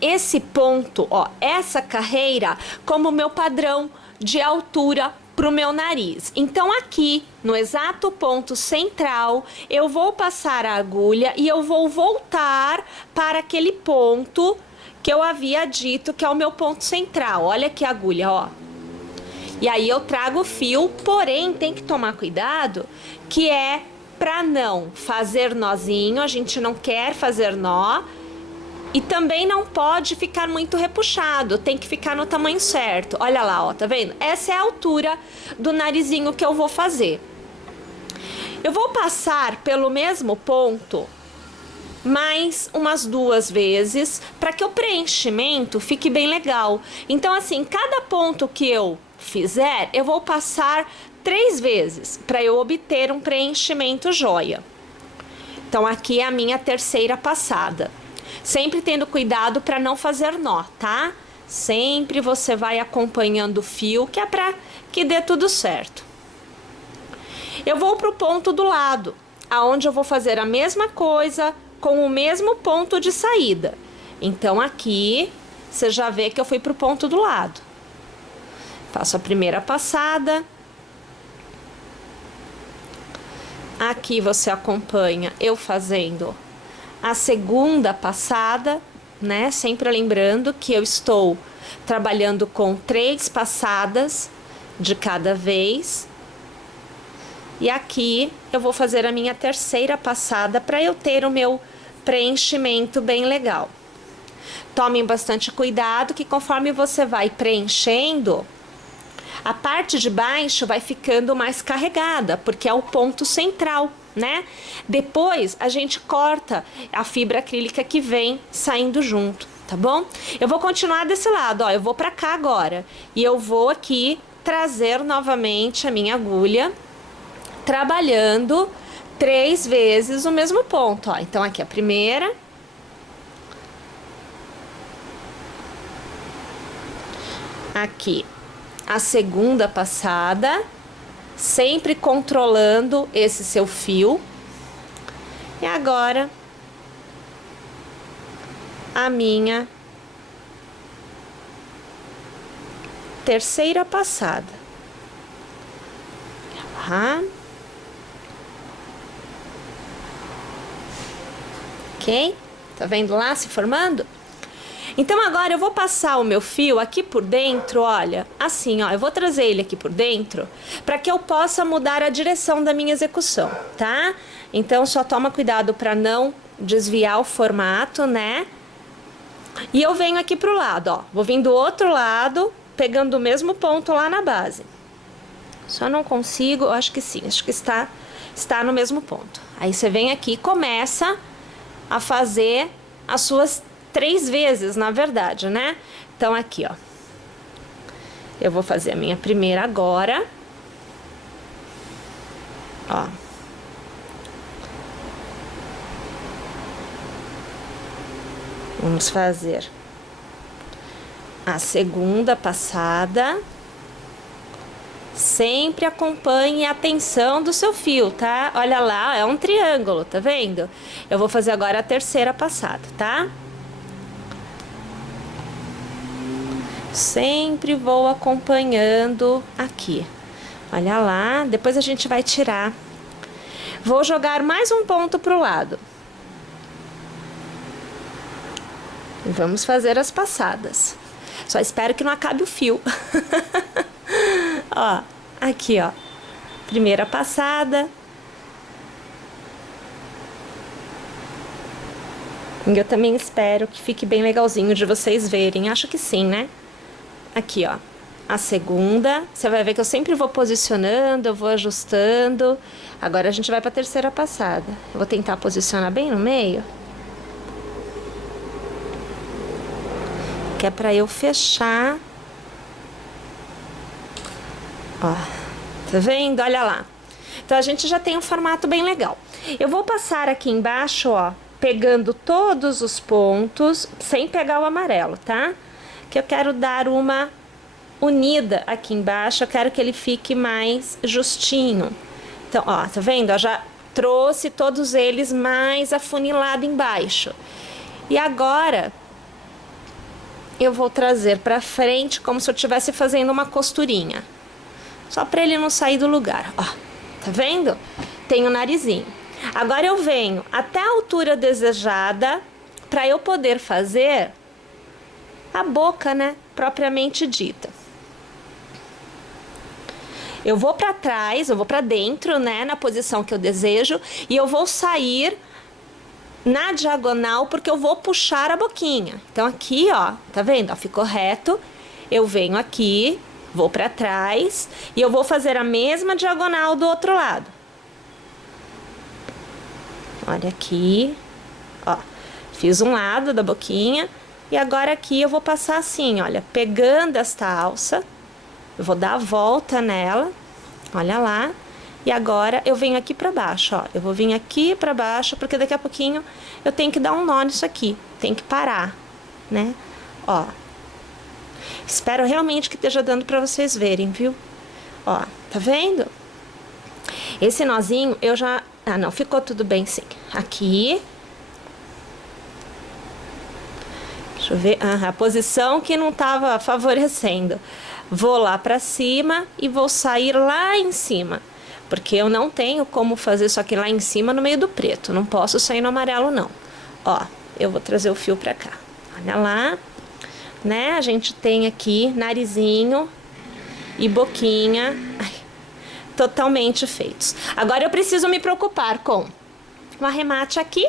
esse ponto, ó, essa carreira, como meu padrão de altura para o meu nariz. Então, aqui, no exato ponto central, eu vou passar a agulha e eu vou voltar para aquele ponto que eu havia dito que é o meu ponto central. Olha aqui a agulha, ó. E aí eu trago o fio, porém tem que tomar cuidado que é para não fazer nozinho, a gente não quer fazer nó. E também não pode ficar muito repuxado, tem que ficar no tamanho certo. Olha lá, ó, tá vendo? Essa é a altura do narizinho que eu vou fazer. Eu vou passar pelo mesmo ponto mais umas 2 vezes para que o preenchimento fique bem legal. Então, assim, cada ponto que eu fizer, eu vou passar 3 vezes para eu obter um preenchimento joia. Então, aqui é a minha terceira passada. Sempre tendo cuidado para não fazer nó, tá? Sempre você vai acompanhando o fio, que é para que dê tudo certo. Eu vou pro ponto do lado, aonde eu vou fazer a mesma coisa com o mesmo ponto de saída. Então, aqui, você já vê que eu fui pro ponto do lado. Faço a primeira passada. Aqui você acompanha eu fazendo a segunda passada, né? Sempre lembrando que eu estou trabalhando com 3 passadas de cada vez. E aqui eu vou fazer a minha terceira passada para eu ter o meu preenchimento bem legal. Tomem bastante cuidado que conforme você vai preenchendo, a parte de baixo vai ficando mais carregada, porque é o ponto central, né? Depois a gente corta a fibra acrílica que vem saindo junto, tá bom? Eu vou continuar desse lado, ó, eu vou pra cá agora. E eu vou aqui trazer novamente a minha agulha, trabalhando 3 vezes o mesmo ponto, ó. Então aqui a primeira. Aqui a segunda passada, sempre controlando esse seu fio. E agora a minha terceira passada. Ok? Tá vendo lá se formando? Então agora eu vou passar o meu fio aqui por dentro, olha, assim, ó, eu vou trazer ele aqui por dentro para que eu possa mudar a direção da minha execução, tá? Então só toma cuidado para não desviar o formato, né? E eu venho aqui pro lado, ó. Vou vir do outro lado, pegando o mesmo ponto lá na base. Só não consigo, eu acho que sim, acho que está no mesmo ponto. Aí você vem aqui e começa a fazer as suas 3 vezes, na verdade, né? Então aqui, ó. Eu vou fazer a minha primeira agora. Ó. Vamos fazer a segunda passada. Sempre acompanhe a tensão do seu fio, tá? Olha lá, é um triângulo, tá vendo? Eu vou fazer agora a terceira passada, tá? Sempre vou acompanhando aqui. Olha lá, depois a gente vai tirar. Vou jogar mais um ponto pro lado. E vamos fazer as passadas. Só espero que não acabe o fio. Ó, aqui, ó. Primeira passada. E eu também espero que fique bem legalzinho de vocês verem. Acho que sim, né? Aqui, ó. A segunda. Você vai ver que eu sempre vou posicionando, eu vou ajustando. Agora a gente vai pra terceira passada. Eu vou tentar posicionar bem no meio. Que é pra eu fechar. Ó, tá vendo? Olha lá. Então a gente já tem um formato bem legal. Eu vou passar aqui embaixo, ó, pegando todos os pontos, sem pegar o amarelo, tá? Que eu quero dar uma unida aqui embaixo, eu quero que ele fique mais justinho. Então, ó, tá vendo? Eu já trouxe todos eles mais afunilado embaixo. E agora eu vou trazer pra frente como se eu estivesse fazendo uma costurinha. Só pra ele não sair do lugar, ó. Tá vendo? Tem o narizinho. Agora eu venho até a altura desejada pra eu poder fazer a boca, né? Propriamente dita. Eu vou pra trás, eu vou pra dentro, né? Na posição que eu desejo. E eu vou sair na diagonal, porque eu vou puxar a boquinha. Então aqui, ó, tá vendo? Ó, ficou reto. Eu venho aqui, vou pra trás e eu vou fazer a mesma diagonal do outro lado. Olha aqui, ó. Fiz um lado da boquinha e agora aqui eu vou passar assim, olha, pegando esta alça. Eu vou dar a volta nela, olha lá. E agora eu venho aqui pra baixo, ó. Eu vou vir aqui pra baixo, porque daqui a pouquinho eu tenho que dar um nó nisso aqui. Tem que parar, né? Ó. Espero realmente que esteja dando pra vocês verem, viu? Ó, tá vendo? Esse nozinho eu já... Ah, não, ficou tudo bem sim. Aqui. Deixa eu ver. Ah, a posição que não tava favorecendo. Vou lá pra cima e vou sair lá em cima. Porque eu não tenho como fazer isso aqui lá em cima no meio do preto. Não posso sair no amarelo, não. Ó, eu vou trazer o fio pra cá. Olha lá. Né? A gente tem aqui narizinho e boquinha. Ai, totalmente feitos. Agora eu preciso me preocupar com o arremate aqui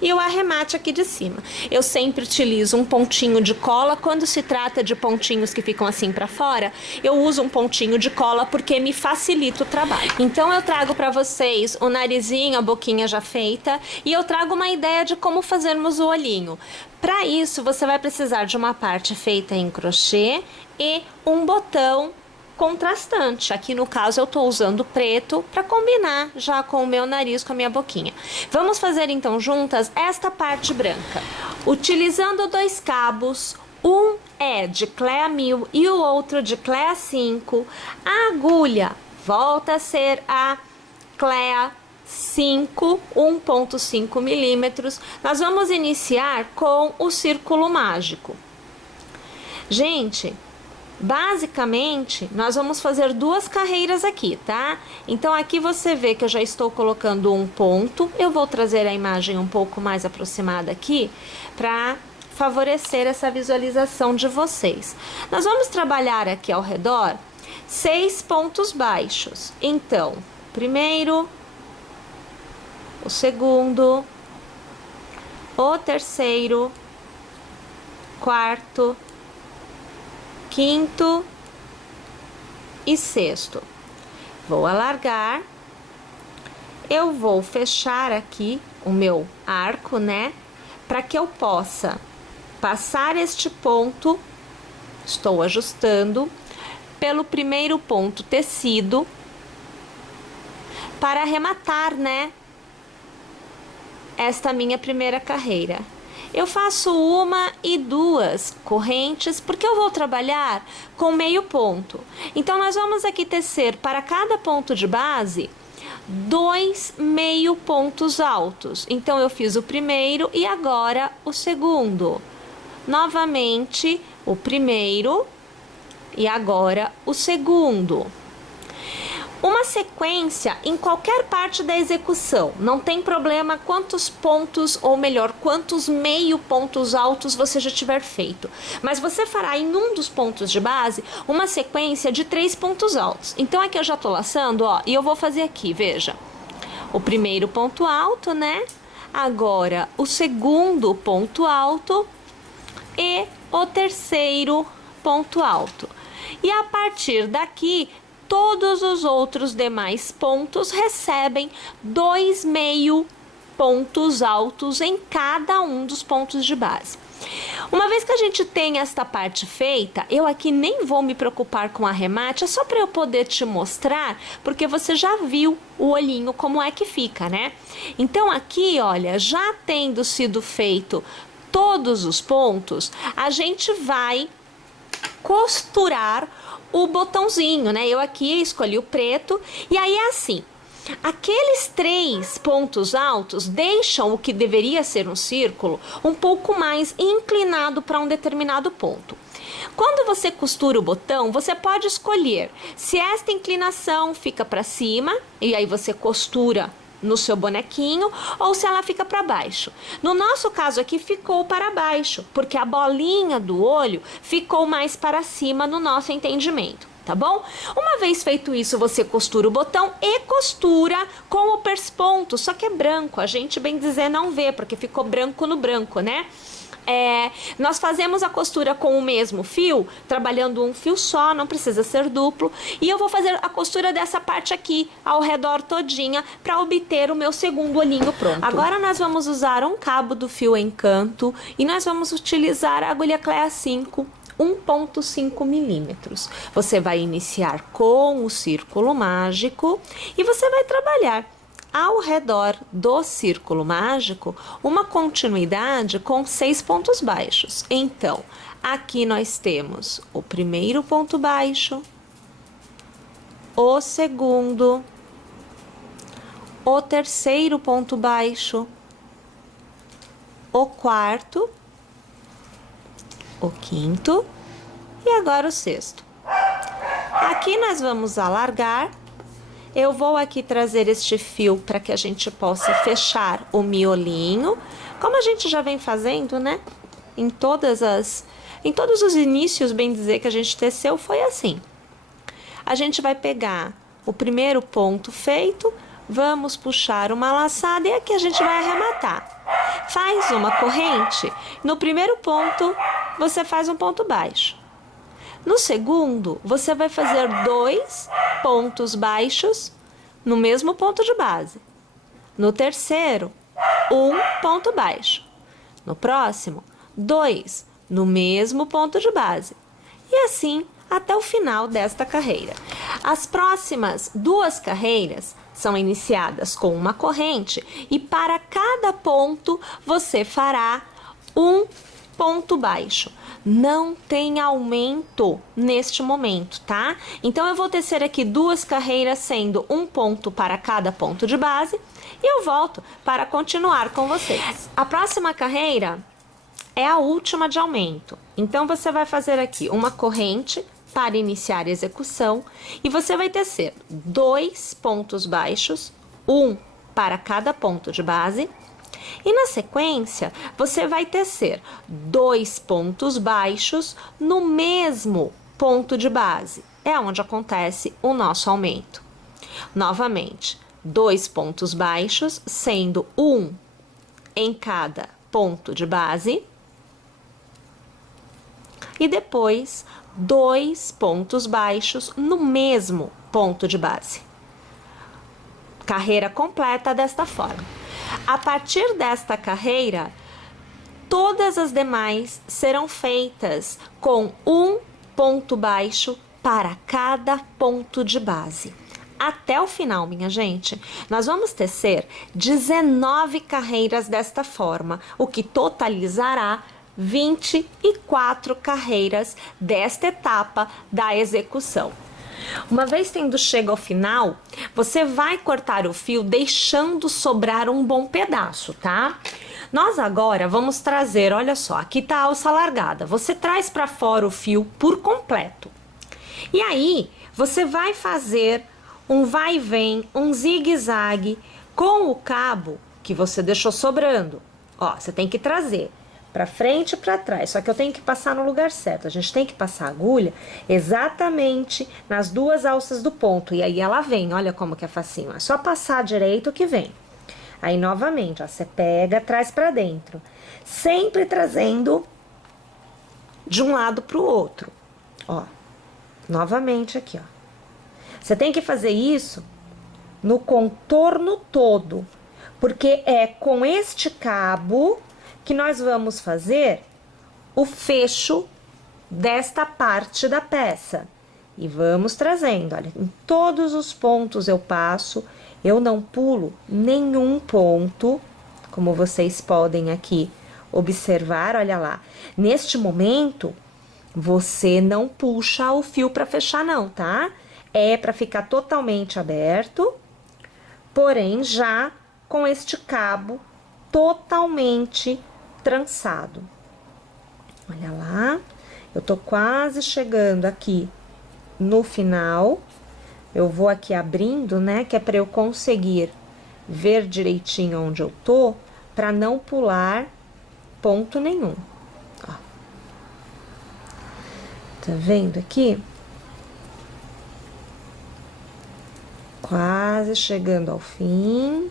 e o arremate aqui de cima. Eu sempre utilizo um pontinho de cola. Quando se trata de pontinhos que ficam assim pra fora, eu uso um pontinho de cola porque me facilita o trabalho. Então eu trago pra vocês o narizinho, a boquinha já feita, e eu trago uma ideia de como fazermos o olhinho. Para isso, você vai precisar de uma parte feita em crochê e um botão contrastante. Aqui no caso eu tô usando preto para combinar já com o meu nariz, com a minha boquinha. Vamos fazer então juntas esta parte branca. Utilizando 2 cabos, um é de Clea 1000 e o outro de Clea 5, a agulha volta a ser a Clea 5, 1,5 milímetros. Nós vamos iniciar com o círculo mágico. Gente, basicamente, nós vamos fazer 2 carreiras aqui, tá? Então, aqui você vê que eu já estou colocando um ponto. Eu vou trazer a imagem um pouco mais aproximada aqui, para favorecer essa visualização de vocês. Nós vamos trabalhar aqui ao redor 6 pontos baixos. Então, primeiro, o segundo, o terceiro, quarto, quinto e sexto. Vou alargar, eu vou fechar aqui o meu arco, né? Para que eu possa passar este ponto, estou ajustando, pelo primeiro ponto tecido, para arrematar, né? Esta minha primeira carreira. Eu faço uma e duas correntes, porque eu vou trabalhar com meio ponto. Então, nós vamos aqui tecer para cada ponto de base 2 meio pontos altos. Então, eu fiz o primeiro e agora o segundo. Novamente, o primeiro e agora o segundo. Uma sequência em qualquer parte da execução, não tem problema quantos pontos, ou melhor, quantos meio pontos altos você já tiver feito. Mas você fará em um dos pontos de base uma sequência de 3 pontos altos. Então aqui eu já tô laçando, ó, e eu vou fazer aqui, veja. O primeiro ponto alto, né? Agora o segundo ponto alto e o terceiro ponto alto. E a partir daqui, todos os outros demais pontos recebem 2 meio pontos altos em cada um dos pontos de base. Uma vez que a gente tem esta parte feita, eu aqui nem vou me preocupar com arremate, é só para eu poder te mostrar, porque você já viu o olhinho como é que fica, né? Então aqui, olha, já tendo sido feito todos os pontos, a gente vai costurar o botãozinho, né? Eu aqui escolhi o preto e aí é assim. Aqueles 3 pontos altos deixam o que deveria ser um círculo um pouco mais inclinado para um determinado ponto. Quando você costura o botão, você pode escolher se esta inclinação fica para cima e aí você costura no seu bonequinho ou se ela fica para baixo. No nosso caso aqui ficou para baixo, porque a bolinha do olho ficou mais para cima no nosso entendimento, tá bom? Uma vez feito isso, você costura o botão e costura com o persponto, só que é branco, a gente bem dizer não vê, porque ficou branco no branco, né? Nós fazemos a costura com o mesmo fio, trabalhando um fio só, não precisa ser duplo, e eu vou fazer a costura dessa parte aqui, ao redor todinha, para obter o meu segundo olhinho pronto. Agora nós vamos usar um cabo do fio Encanto, e nós vamos utilizar a agulha Clea 5, 1,5 milímetros. Você vai iniciar com o círculo mágico, e você vai trabalhar ao redor do círculo mágico uma continuidade com 6 pontos baixos. Então, aqui nós temos o primeiro ponto baixo, o segundo, o terceiro ponto baixo, o quarto, o quinto e agora o sexto. Aqui nós vamos alargar. Eu vou aqui trazer este fio para que a gente possa fechar o miolinho, como a gente já vem fazendo, né? Em todos os inícios, bem dizer, que a gente teceu, foi assim. A gente vai pegar o primeiro ponto feito, vamos puxar uma laçada e aqui a gente vai arrematar. Faz uma corrente, no primeiro ponto você faz um ponto baixo. No segundo, você vai fazer 2 pontos baixos no mesmo ponto de base. No terceiro, 1 ponto baixo. No próximo, 2 no mesmo ponto de base. E assim até o final desta carreira. As próximas 2 carreiras são iniciadas com uma corrente e para cada ponto você fará 1 ponto baixo. Não tem aumento neste momento, tá? Então, eu vou tecer aqui 2 carreiras, sendo 1 ponto para cada ponto de base, e eu volto para continuar com vocês. A próxima carreira é a última de aumento. Então, você vai fazer aqui uma corrente para iniciar a execução, e você vai tecer 2 pontos baixos, 1 para cada ponto de base, e na sequência, você vai tecer 2 pontos baixos no mesmo ponto de base. É onde acontece o nosso aumento. Novamente, 2 pontos baixos, sendo 1 em cada ponto de base. e depois 2 pontos baixos no mesmo ponto de base. Carreira completa desta forma. A partir desta carreira, todas as demais serão feitas com um ponto baixo para cada ponto de base. Até o final, minha gente, nós vamos tecer 19 carreiras desta forma, o que totalizará 24 carreiras desta etapa da execução. Uma vez tendo chego ao final, você vai cortar o fio deixando sobrar um bom pedaço, tá? Nós agora vamos trazer, olha só, aqui tá a alça largada. Você traz para fora o fio por completo. E aí, você vai fazer um vai e vem, um zigue-zague com o cabo que você deixou sobrando. Ó, você tem que trazer para frente e para trás, só que eu tenho que passar no lugar certo. A gente tem que passar a agulha exatamente nas 2 alças do ponto. E aí ela vem, olha como que é facinho. É só passar direito que vem. Aí novamente, ó, você pega, traz para dentro. Sempre trazendo de um lado pro outro. Ó, novamente aqui, ó. Você tem que fazer isso no contorno todo, porque é com este cabo que nós vamos fazer o fecho desta parte da peça. E vamos trazendo, olha, em todos os pontos eu passo, eu não pulo nenhum ponto, como vocês podem aqui observar, olha lá. Neste momento, você não puxa o fio para fechar não, tá? É para ficar totalmente aberto, porém já com este cabo totalmente trançado. Olha lá, eu tô quase chegando aqui no final. Eu vou aqui abrindo, né, que é para eu conseguir ver direitinho onde eu tô, para não pular ponto nenhum. Ó. Tá vendo aqui? Quase chegando ao fim.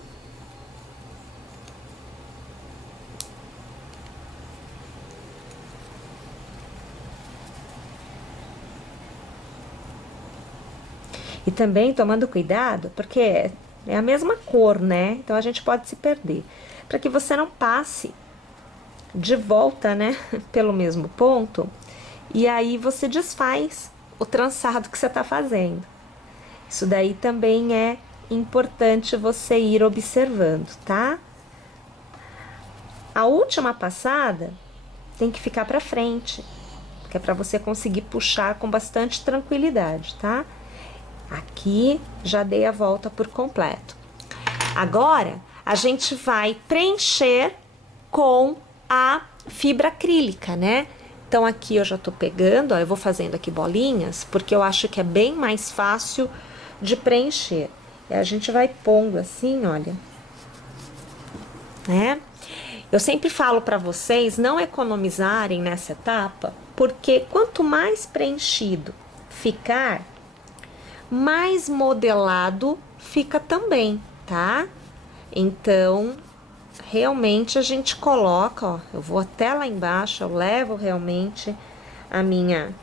E também tomando cuidado, porque é a mesma cor, né? Então a gente pode se perder. Para que você não passe de volta, né? Pelo mesmo ponto. E aí você desfaz o trançado que você tá fazendo. Isso daí também é importante você ir observando, tá? A última passada tem que ficar para frente, que é para você conseguir puxar com bastante tranquilidade, tá? Aqui já dei a volta por completo. Agora a gente vai preencher com a fibra acrílica, né? Então aqui eu já tô pegando, ó, eu vou fazendo aqui bolinhas, porque eu acho que é bem mais fácil de preencher. E a gente vai pondo assim, olha, né? Eu sempre falo para vocês não economizarem nessa etapa, porque quanto mais preenchido ficar, mais modelado fica também, tá? Então, realmente a gente coloca, ó, eu vou até lá embaixo, eu levo realmente a minha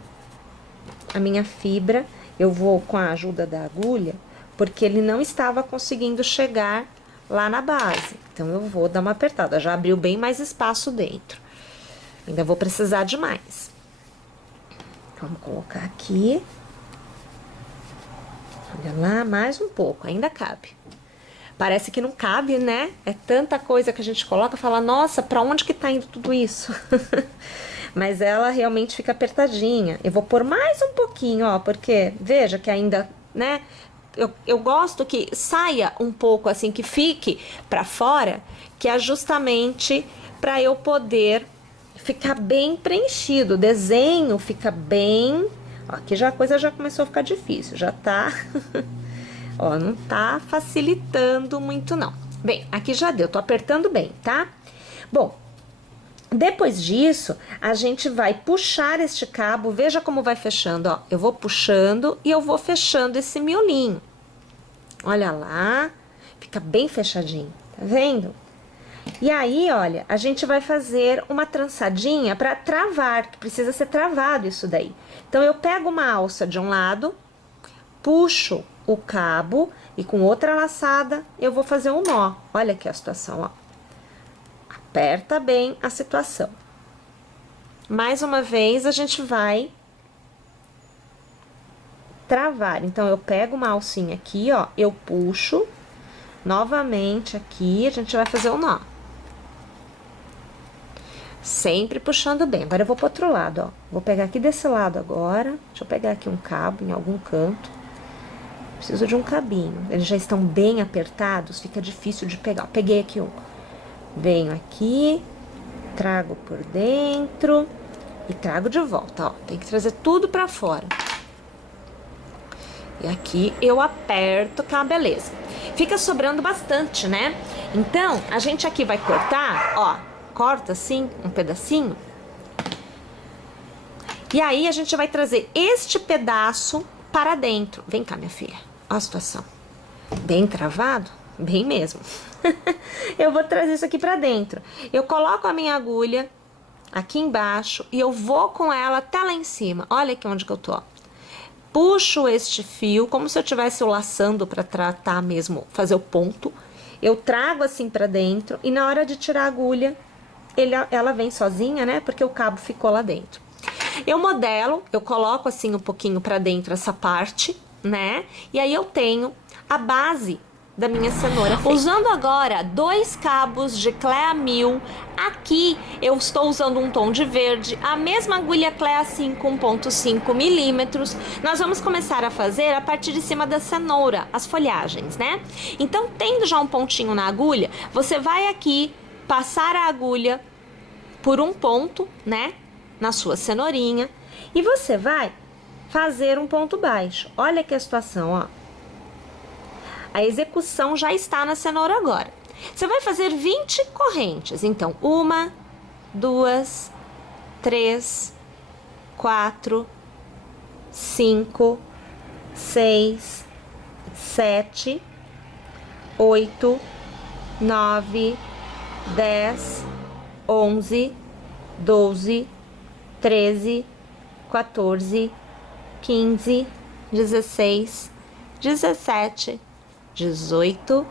fibra, eu vou com a ajuda da agulha, porque ele não estava conseguindo chegar lá na base. Então, eu vou dar uma apertada, já abriu bem mais espaço dentro. Ainda vou precisar de mais. Vamos colocar aqui. Olha lá, mais um pouco, ainda cabe. Parece que não cabe, né? É tanta coisa que a gente coloca, fala, nossa, pra onde que tá indo tudo isso? Mas ela realmente fica apertadinha. Eu vou pôr mais um pouquinho, ó, porque veja que ainda, né? Eu gosto que saia um pouco assim, que fique pra fora, que é justamente pra eu poder ficar bem preenchido. O desenho fica bem... Ó, aqui já a coisa já começou a ficar difícil, já tá... Ó, não tá facilitando muito, não. Bem, aqui já deu, tô apertando bem, tá? Bom, depois disso, a gente vai puxar este cabo, veja como vai fechando, ó. Eu vou puxando e eu vou fechando esse miolinho. Olha lá, fica bem fechadinho, tá vendo? E aí, olha, a gente vai fazer uma trançadinha para travar, que precisa ser travado isso daí. Então, eu pego uma alça de um lado, puxo o cabo e com outra laçada eu vou fazer um nó. Olha aqui a situação, ó. Aperta bem a situação. Mais uma vez, a gente vai travar. Então, eu pego uma alcinha aqui, ó, eu puxo novamente aqui, a gente vai fazer um nó. Sempre puxando bem. Agora eu vou pro outro lado, ó. Vou pegar aqui desse lado agora. Deixa eu pegar aqui um cabo em algum canto. Preciso de um cabinho. Eles já estão bem apertados, fica difícil de pegar. Peguei aqui um. Venho aqui, trago por dentro e trago de volta, ó. Tem que trazer tudo pra fora. E aqui eu aperto, que é uma beleza. Fica sobrando bastante, né? Então, a gente aqui vai cortar, ó. Corta assim, um pedacinho. E aí, a gente vai trazer este pedaço para dentro. Vem cá, minha filha. Olha a situação. Bem travado? Bem mesmo. Eu vou trazer isso aqui para dentro. Eu coloco a minha agulha aqui embaixo e eu vou com ela até lá em cima. Olha aqui onde que eu tô, ó. Puxo este fio, como se eu estivesse laçando para tratar mesmo, fazer o ponto. Eu trago assim para dentro e na hora de tirar a agulha, ela vem sozinha, né? Porque o cabo ficou lá dentro. Eu modelo, eu coloco assim um pouquinho para dentro essa parte, né? E aí eu tenho a base da minha cenoura feita. Usando agora 2 cabos de Clea 1000, aqui eu estou usando um tom de verde, a mesma agulha Clea 5 1.5 milímetros. Nós vamos começar a fazer a partir de cima da cenoura, as folhagens, né? Então, tendo já um pontinho na agulha, você vai aqui passar a agulha por um ponto, né, na sua cenourinha, e você vai fazer um ponto baixo. Olha aqui a situação, ó. A execução já está na cenoura agora. Você vai fazer 20 correntes. Então, 1, 2, 3, 4, 5, 6, 7, 8, 9, 10, 11, 12, 13, 14, 15, 16, 17, 18,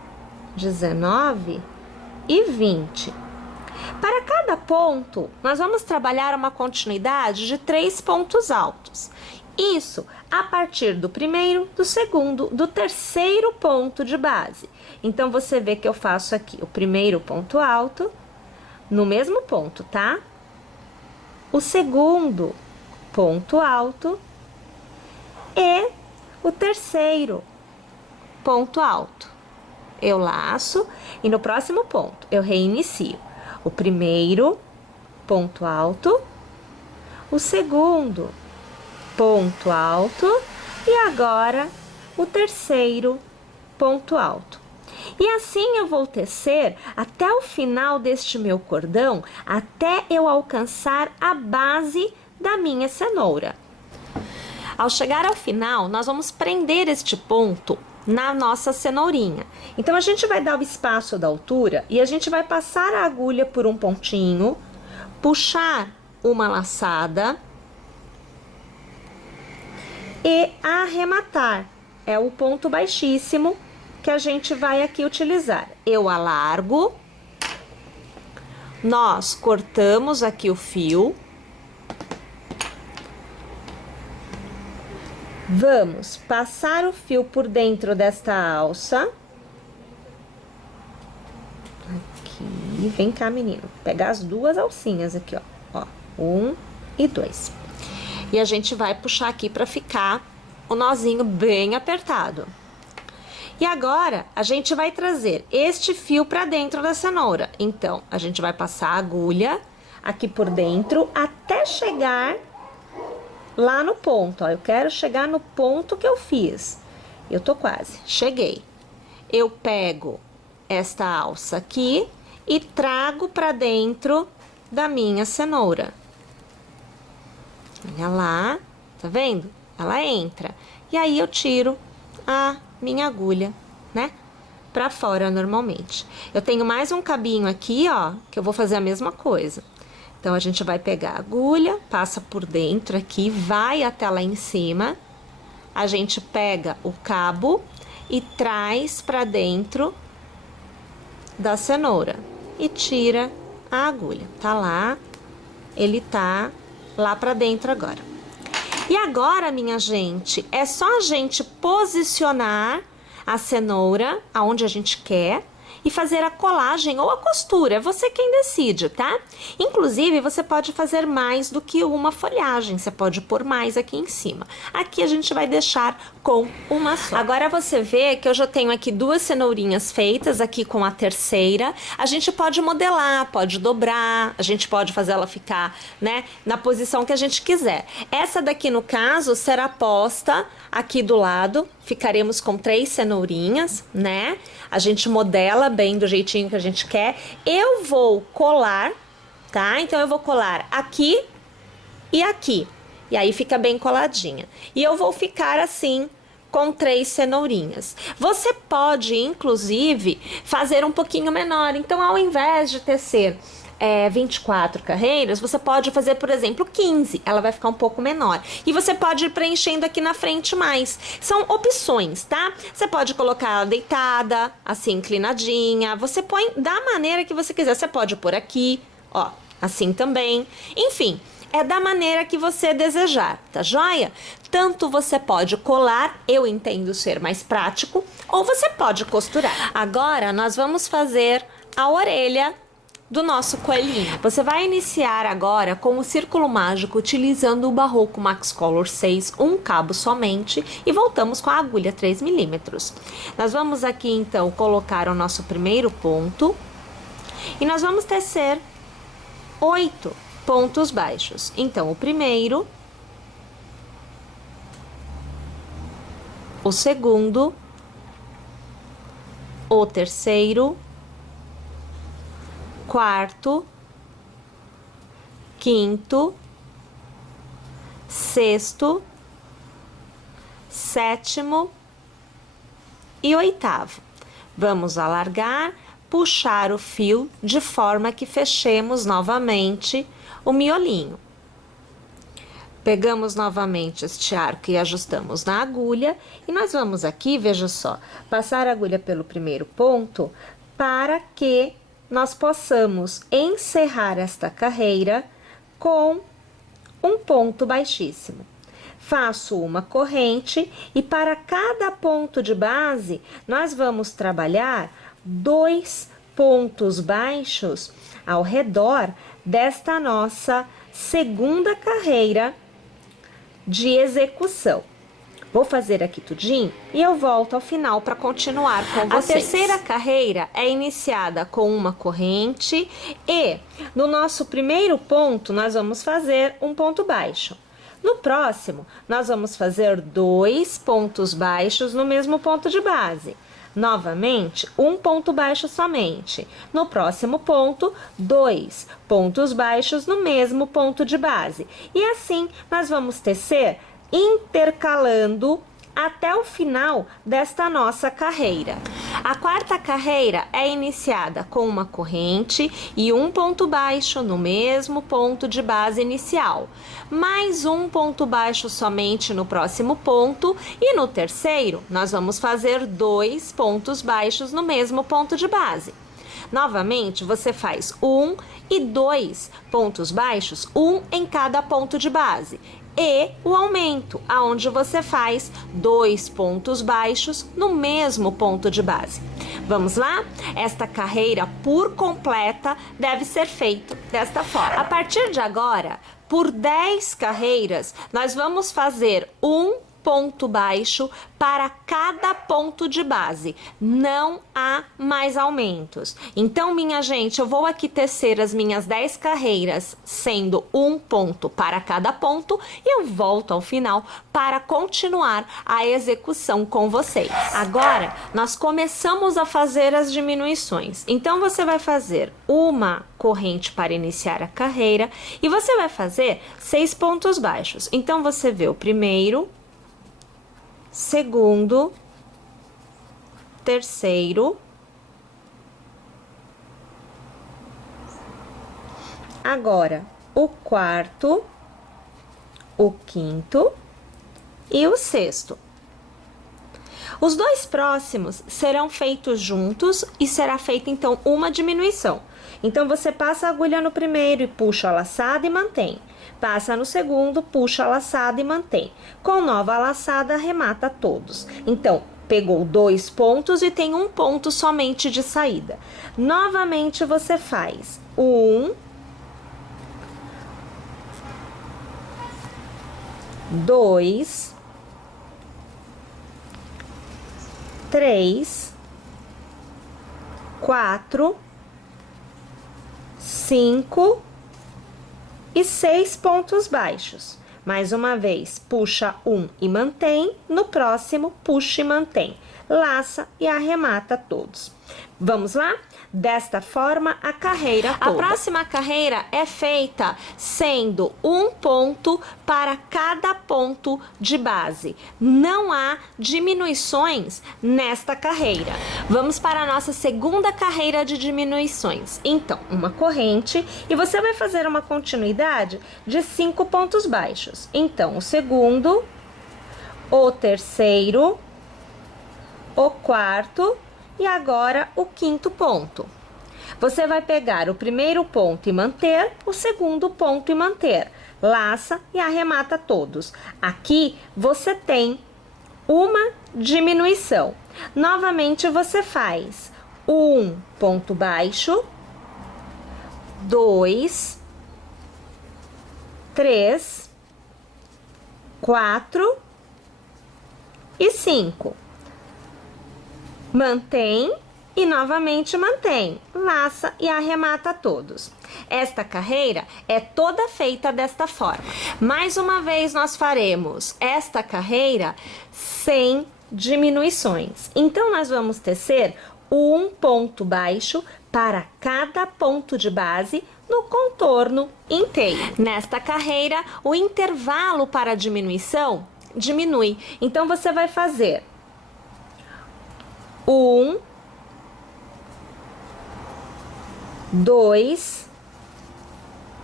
19 e 20. Para cada ponto, nós vamos trabalhar uma continuidade de 3 pontos altos. Isso a partir do primeiro, do segundo, do terceiro ponto de base. Então, você vê que eu faço aqui o primeiro ponto alto, no mesmo ponto, tá? O segundo ponto alto e o terceiro ponto alto. Eu laço e no próximo ponto eu reinicio. O primeiro ponto alto, o segundo ponto alto e agora o terceiro ponto alto. E assim eu vou tecer até o final deste meu cordão, até eu alcançar a base da minha cenoura. Ao chegar ao final, nós vamos prender este ponto na nossa cenourinha. Então, a gente vai dar o espaço da altura e a gente vai passar a agulha por um pontinho, puxar uma laçada e arrematar. É o ponto baixíssimo que a gente vai aqui utilizar. Eu alargo, nós cortamos aqui o fio. Vamos passar o fio por dentro desta alça. Aqui, vem cá, menino. Pegar as 2 alcinhas aqui, ó. 1 e 2. E a gente vai puxar aqui pra ficar o nozinho bem apertado. E agora, a gente vai trazer este fio pra dentro da cenoura. Então, a gente vai passar a agulha aqui por dentro até chegar lá no ponto, ó. Eu quero chegar no ponto que eu fiz. Eu tô quase, cheguei. Eu pego esta alça aqui e trago pra dentro da minha cenoura. Olha lá, tá vendo? Ela entra. E aí eu tiro a minha agulha, né? pra fora normalmente. Eu tenho mais um cabinho aqui, ó, que eu vou fazer a mesma coisa. Então, a gente vai pegar a agulha, passa por dentro aqui, vai até lá em cima. A gente pega o cabo e traz pra dentro da cenoura e tira a agulha. Tá lá, ele tá lá pra dentro agora. E agora, minha gente, é só a gente posicionar a cenoura aonde a gente quer e fazer a colagem ou a costura, é você quem decide, tá? Inclusive, você pode fazer mais do que uma folhagem, você pode pôr mais aqui em cima. Aqui a gente vai deixar com uma só. Agora você vê que eu já tenho aqui 2 cenourinhas feitas, aqui com a terceira. A gente pode modelar, pode dobrar, a gente pode fazer ela ficar, né, na posição que a gente quiser. Essa daqui, no caso, será posta aqui do lado, ficaremos com 3 cenourinhas, né? A gente modela bem do jeitinho que a gente quer. Eu vou colar, tá? Então, eu vou colar aqui e aqui. E aí, fica bem coladinha. E eu vou ficar assim, com 3 cenourinhas. Você pode, inclusive, fazer um pouquinho menor. Então, ao invés de tecer 24 carreiras, você pode fazer, por exemplo, 15. Ela vai ficar um pouco menor. E você pode ir preenchendo aqui na frente mais. São opções, tá? Você pode colocar ela deitada, assim, inclinadinha. Você põe da maneira que você quiser. Você pode pôr aqui, ó, assim também. Enfim, é da maneira que você desejar, tá joia? Tanto você pode colar, eu entendo ser mais prático, ou você pode costurar. Agora, nós vamos fazer a orelha do nosso coelhinho. Você vai iniciar agora com o círculo mágico utilizando o Barroco Max Color 6, um cabo somente, e voltamos com a agulha 3 milímetros. Nós vamos aqui então colocar o nosso primeiro ponto e nós vamos tecer 8 pontos baixos. Então, o primeiro, o segundo, o terceiro, quarto, quinto, sexto, sétimo e oitavo. Vamos alargar, puxar o fio de forma que fechemos novamente o miolinho. Pegamos novamente este arco e ajustamos na agulha e nós vamos aqui, veja só, passar a agulha pelo primeiro ponto para que nós possamos encerrar esta carreira com um ponto baixíssimo. Faço uma corrente e para cada ponto de base, nós vamos trabalhar 2 pontos baixos ao redor desta nossa segunda carreira de execução. Vou fazer aqui tudinho e eu volto ao final para continuar com vocês. A terceira carreira é iniciada com uma corrente e no nosso primeiro ponto nós vamos fazer um ponto baixo. No próximo, nós vamos fazer 2 pontos baixos no mesmo ponto de base. Novamente, um ponto baixo somente. No próximo ponto, 2 pontos baixos no mesmo ponto de base. E assim, nós vamos tecer intercalando até o final desta nossa carreira. A quarta carreira é iniciada com uma corrente e um ponto baixo no mesmo ponto de base inicial, mais um ponto baixo somente no próximo ponto e no terceiro nós vamos fazer 2 pontos baixos no mesmo ponto de base. Novamente, você faz 1 e 2 pontos baixos, um em cada ponto de base. E o aumento, aonde você faz 2 pontos baixos no mesmo ponto de base. Vamos lá? Esta carreira por completa deve ser feita desta forma. A partir de agora, por 10 carreiras, nós vamos fazer um ponto baixo para cada ponto de base. Não há mais aumentos. Então, minha gente, eu vou aqui tecer as minhas 10 carreiras, sendo um ponto para cada ponto, e eu volto ao final para continuar a execução com vocês. Agora, nós começamos a fazer as diminuições. Então, você vai fazer uma corrente para iniciar a carreira e você vai fazer 6 pontos baixos. Então, você vê o primeiro, segundo, terceiro, agora o quarto, o quinto e o sexto. Os dois próximos serão feitos juntos e será feita então uma diminuição. Então você passa a agulha no primeiro e puxa a laçada e mantém. Passa no segundo, puxa a laçada e mantém. Com nova laçada, arremata todos. Então, pegou 2 pontos e tem 1 ponto somente de saída. Novamente você faz 1, 2, 3, 4, 5 e 6 pontos baixos. Mais uma vez, puxa 1 e mantém, no próximo, puxa e mantém. Laça e arremata todos. Vamos lá? Desta forma, a carreira toda. A próxima carreira é feita sendo 1 ponto para cada ponto de base. Não há diminuições nesta carreira. Vamos para a nossa segunda carreira de diminuições. Então, uma corrente e você vai fazer uma continuidade de 5 pontos baixos. Então, o segundo, o terceiro, o quarto e agora o quinto ponto. Você vai pegar o primeiro ponto e manter, o segundo ponto e manter. Laça e arremata todos. Aqui você tem uma diminuição. Novamente você faz 1 ponto baixo, 2, 3, 4 e 5. Mantém e novamente mantém, laça e arremata todos. Esta carreira é toda feita desta forma. Mais uma vez nós faremos esta carreira sem diminuições. Então nós vamos tecer 1 ponto baixo para cada ponto de base no contorno inteiro. Nesta carreira, o intervalo para a diminuição diminui. Então você vai fazer 1, 2,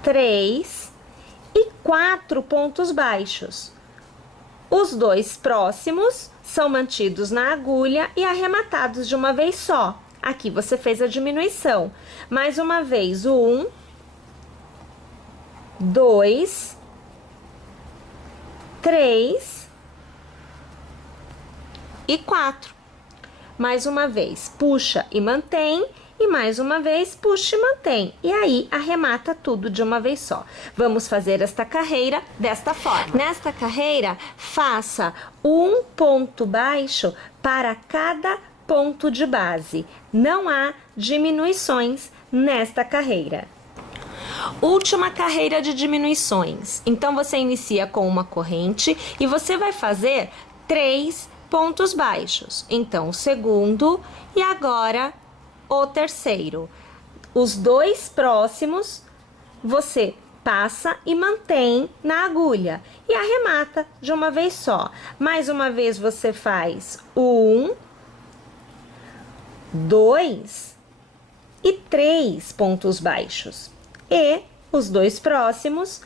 3 e 4 pontos baixos. Os 2 próximos são mantidos na agulha e arrematados de uma vez só. Aqui você fez a diminuição. Mais uma vez, 1, 2, 3 e 4. Mais uma vez, puxa e mantém, e mais uma vez, puxa e mantém. E aí, arremata tudo de uma vez só. Vamos fazer esta carreira desta forma. Nesta carreira, faça 1 ponto baixo para cada ponto de base. Não há diminuições nesta carreira. Última carreira de diminuições. Então, você inicia com uma corrente e você vai fazer 3 pontos baixos. Então, o segundo e agora o terceiro. Os 2 próximos você passa e mantém na agulha e arremata de uma vez só. Mais uma vez você faz 1, 2 e 3 pontos baixos. E os 2 próximos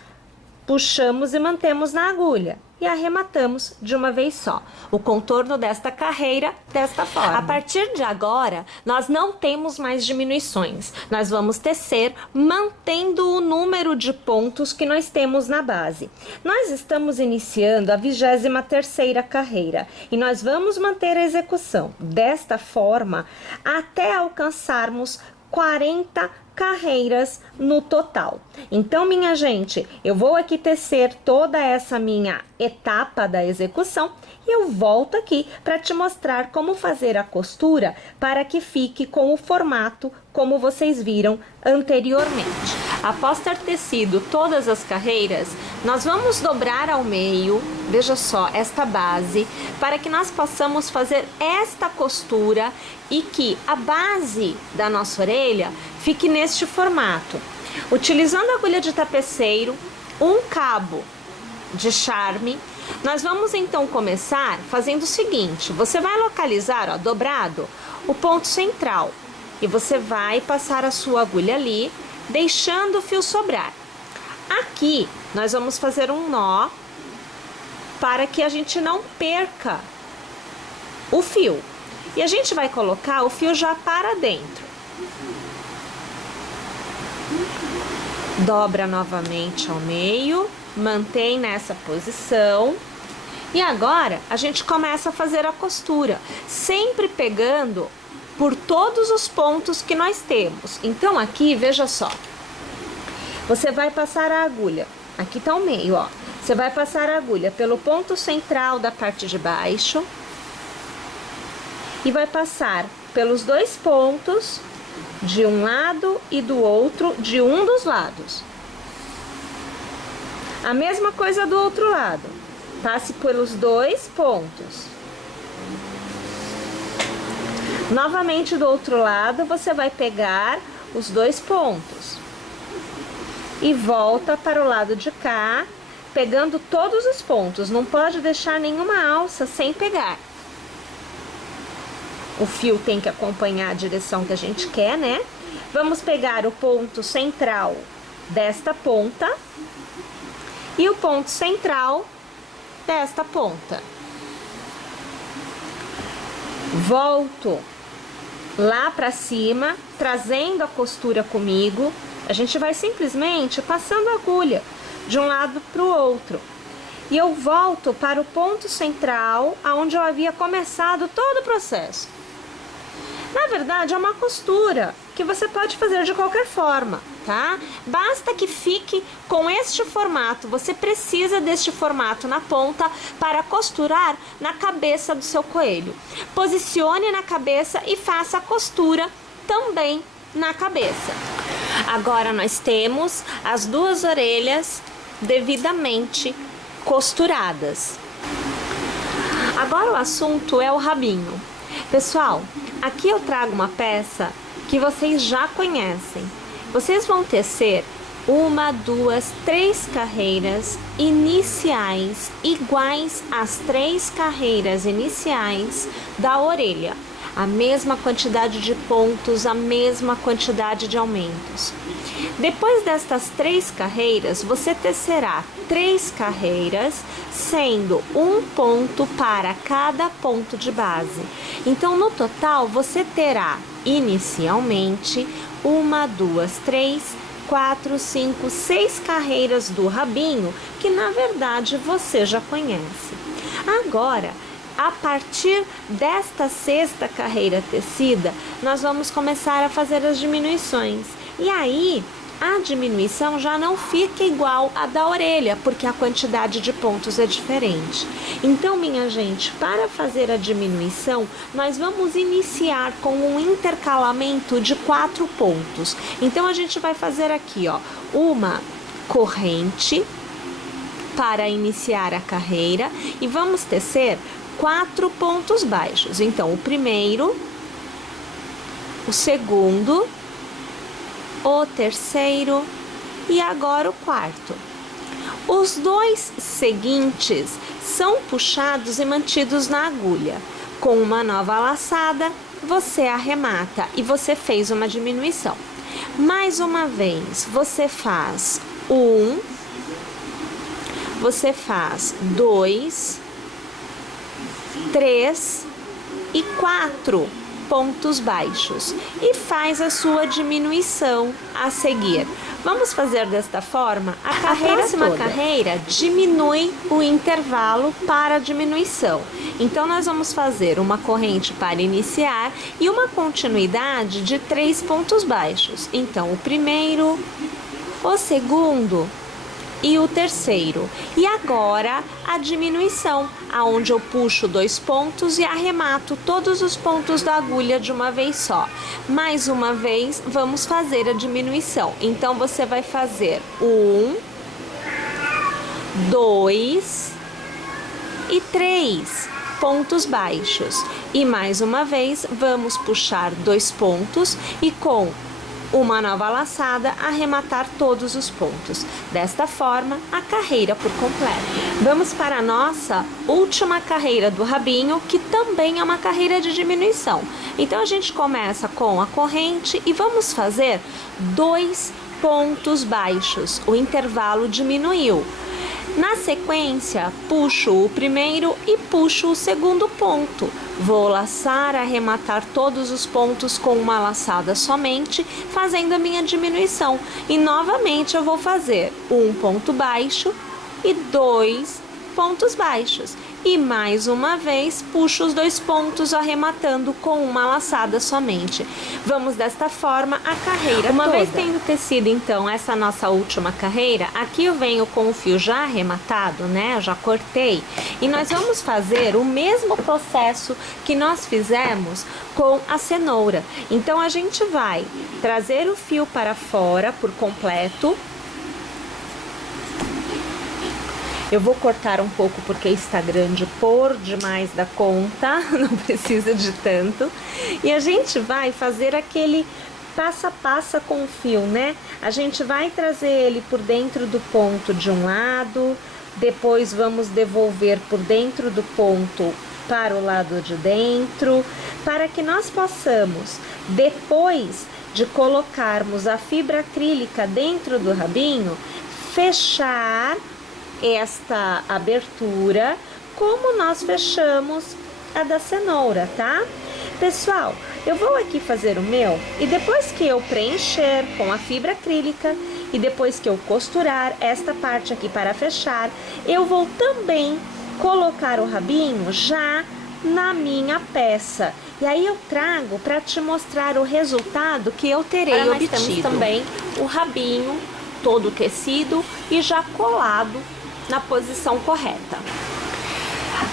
puxamos e mantemos na agulha e arrematamos de uma vez só. O contorno desta carreira desta forma. A partir de agora, nós não temos mais diminuições. Nós vamos tecer mantendo o número de pontos que nós temos na base. Nós estamos iniciando a 23ª carreira e nós vamos manter a execução desta forma até alcançarmos 40 carreiras no total. Então, minha gente, eu vou aqui tecer toda essa minha etapa da execução e eu volto aqui para te mostrar como fazer a costura para que fique com o formato como vocês viram anteriormente. Após ter tecido todas as carreiras, nós vamos dobrar ao meio, veja só, esta base, para que nós possamos fazer esta costura e que a base da nossa orelha fique neste formato. Utilizando a agulha de tapeceiro, um cabo de charme, nós vamos então começar fazendo o seguinte: você vai localizar, ó, dobrado, o ponto central. E você vai passar a sua agulha ali, deixando o fio sobrar. Aqui, nós vamos fazer um nó para que a gente não perca o fio. E a gente vai colocar o fio já para dentro. Dobra novamente ao meio, mantém nessa posição. E agora, a gente começa a fazer a costura, sempre pegando por todos os pontos que nós temos. Então, aqui, veja só. Você vai passar a agulha, aqui tá o meio, ó. Você vai passar a agulha pelo ponto central da parte de baixo e vai passar pelos dois pontos de um lado e do outro, de um dos lados. A mesma coisa do outro lado. Passe pelos dois pontos. Novamente do outro lado, você vai pegar os dois pontos. E volta para o lado de cá, pegando todos os pontos. Não pode deixar nenhuma alça sem pegar. O fio tem que acompanhar a direção que a gente quer, né? Vamos pegar o ponto central desta ponta e o ponto central desta ponta. Volto lá para cima, trazendo a costura comigo. A gente vai simplesmente passando a agulha de um lado para o outro. E eu volto para o ponto central, aonde eu havia começado todo o processo. Na verdade, é uma costura que você pode fazer de qualquer forma, tá? Basta que fique com este formato. Você precisa deste formato na ponta para costurar na cabeça do seu coelho. Posicione na cabeça e faça a costura também na cabeça. Agora nós temos as duas orelhas devidamente costuradas. Agora o assunto é o rabinho. Pessoal, aqui eu trago uma peça que vocês já conhecem. Vocês vão tecer 1, 2, 3 carreiras iniciais iguais às 3 carreiras iniciais da orelha. A mesma quantidade de pontos, a mesma quantidade de aumentos. Depois destas 3 carreiras, você tecerá 3 carreiras, sendo um ponto para cada ponto de base. Então, no total, você terá inicialmente 1, 2, 3, 4, 5, 6 carreiras do rabinho, que na verdade você já conhece. Agora, a partir desta 6ª carreira tecida, nós vamos começar a fazer as diminuições. E aí, a diminuição já não fica igual à da orelha, porque a quantidade de pontos é diferente. Então, minha gente, para fazer a diminuição, nós vamos iniciar com um intercalamento de 4 pontos. Então, a gente vai fazer aqui, ó, uma corrente para iniciar a carreira e vamos tecer 4 pontos baixos. Então, o primeiro, o segundo, o terceiro e agora o quarto. Os 2 seguintes são puxados e mantidos na agulha. Com uma nova laçada, você arremata e você fez uma diminuição. Mais uma vez, você faz 1, você faz 2, 3 e 4 pontos baixos e faz a sua diminuição a seguir. Vamos fazer desta forma a próxima carreira diminui o intervalo para a diminuição. Então, nós vamos fazer uma corrente para iniciar e uma continuidade de 3 pontos baixos. Então, o primeiro, o segundo e o terceiro. E agora a diminuição, aonde eu puxo 2 pontos e arremato todos os pontos da agulha de uma vez só. Mais uma vez, vamos fazer a diminuição. Então, você vai fazer 1, 2 e 3 pontos baixos. E mais uma vez, vamos puxar 2 pontos e com uma nova laçada, arrematar todos os pontos. Desta forma, a carreira por completo. Vamos para a nossa última carreira do rabinho, que também é uma carreira de diminuição. Então, a gente começa com a corrente e vamos fazer 2 pontos baixos. O intervalo diminuiu. Na sequência, puxo o primeiro e puxo o segundo ponto. Vou laçar, arrematar todos os pontos com uma laçada somente, fazendo a minha diminuição. E novamente eu vou fazer um ponto baixo e 2 pontos baixos. E mais uma vez puxo os 2 pontos, arrematando com uma laçada somente. Vamos desta forma a carreira Uma toda. vez tendo tecido então essa nossa última carreira, aqui eu venho com o fio já arrematado, né? Eu já cortei. E nós vamos fazer o mesmo processo que nós fizemos com a cenoura. Então a gente vai trazer o fio para fora por completo. Eu vou cortar um pouco porque está grande por demais da conta, não precisa de tanto. E a gente vai fazer aquele passo a passo com o fio, né? A gente vai trazer ele por dentro do ponto de um lado, depois vamos devolver por dentro do ponto para o lado de dentro, para que nós possamos, depois de colocarmos a fibra acrílica dentro do rabinho, fechar esta abertura como nós fechamos a da cenoura, tá? Pessoal, eu vou aqui fazer o meu e depois que eu preencher com a fibra acrílica e depois que eu costurar esta parte aqui para fechar, eu vou também colocar o rabinho já na minha peça. E aí eu trago para te mostrar o resultado que eu terei Agora obtido. nós temos Também o rabinho todo tecido e já colado na posição correta.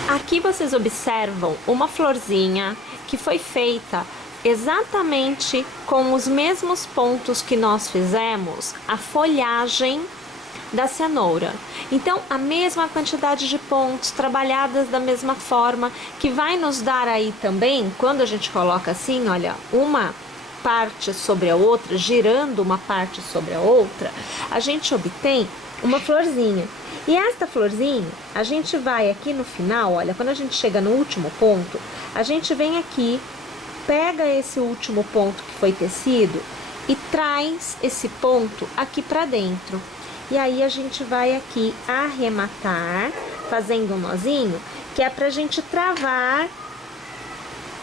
Aqui vocês observam uma florzinha que foi feita exatamente com os mesmos pontos que nós fizemos a folhagem da cenoura. Então, a mesma quantidade de pontos trabalhadas da mesma forma, que vai nos dar aí também, quando a gente coloca assim, olha, uma parte sobre a outra, girando uma parte sobre a outra, a gente obtém uma florzinha. E esta florzinha, a gente vai aqui no final, olha, quando a gente chega no último ponto, a gente vem aqui, pega esse último ponto que foi tecido e traz esse ponto aqui pra dentro. E aí a gente vai aqui arrematar, fazendo um nozinho, que é pra gente travar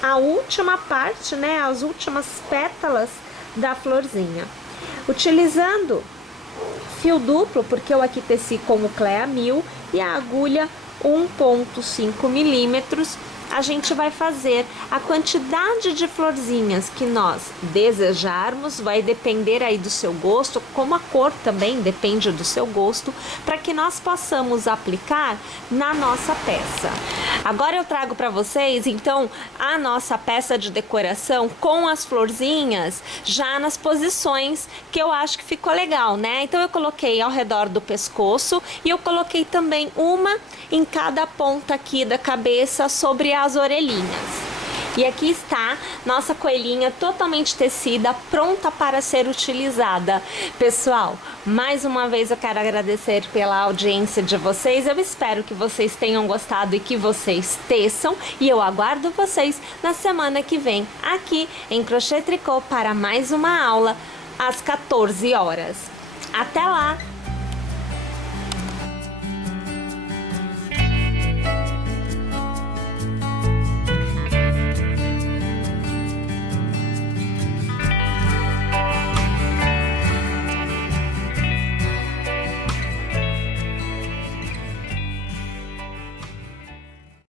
a última parte, né, as últimas pétalas da florzinha. Utilizando fio duplo, porque eu aqui teci com o Clea 1000 e a agulha 1,5 milímetros, a gente vai fazer a quantidade de florzinhas que nós desejarmos, vai depender aí do seu gosto, como a cor também depende do seu gosto, para que nós possamos aplicar na nossa peça. Agora eu trago para vocês, então, a nossa peça de decoração com as florzinhas já nas posições que eu acho que ficou legal, né? Então eu coloquei ao redor do pescoço e eu coloquei também uma em cada ponta aqui da cabeça sobre as orelhinhas. E aqui está nossa coelhinha totalmente tecida, pronta para ser utilizada. Pessoal, mais uma vez eu quero agradecer pela audiência de vocês. Eu espero que vocês tenham gostado e que vocês teçam. E eu aguardo vocês na semana que vem, aqui em Crochê Tricô, para mais uma aula às 14 horas. Até lá!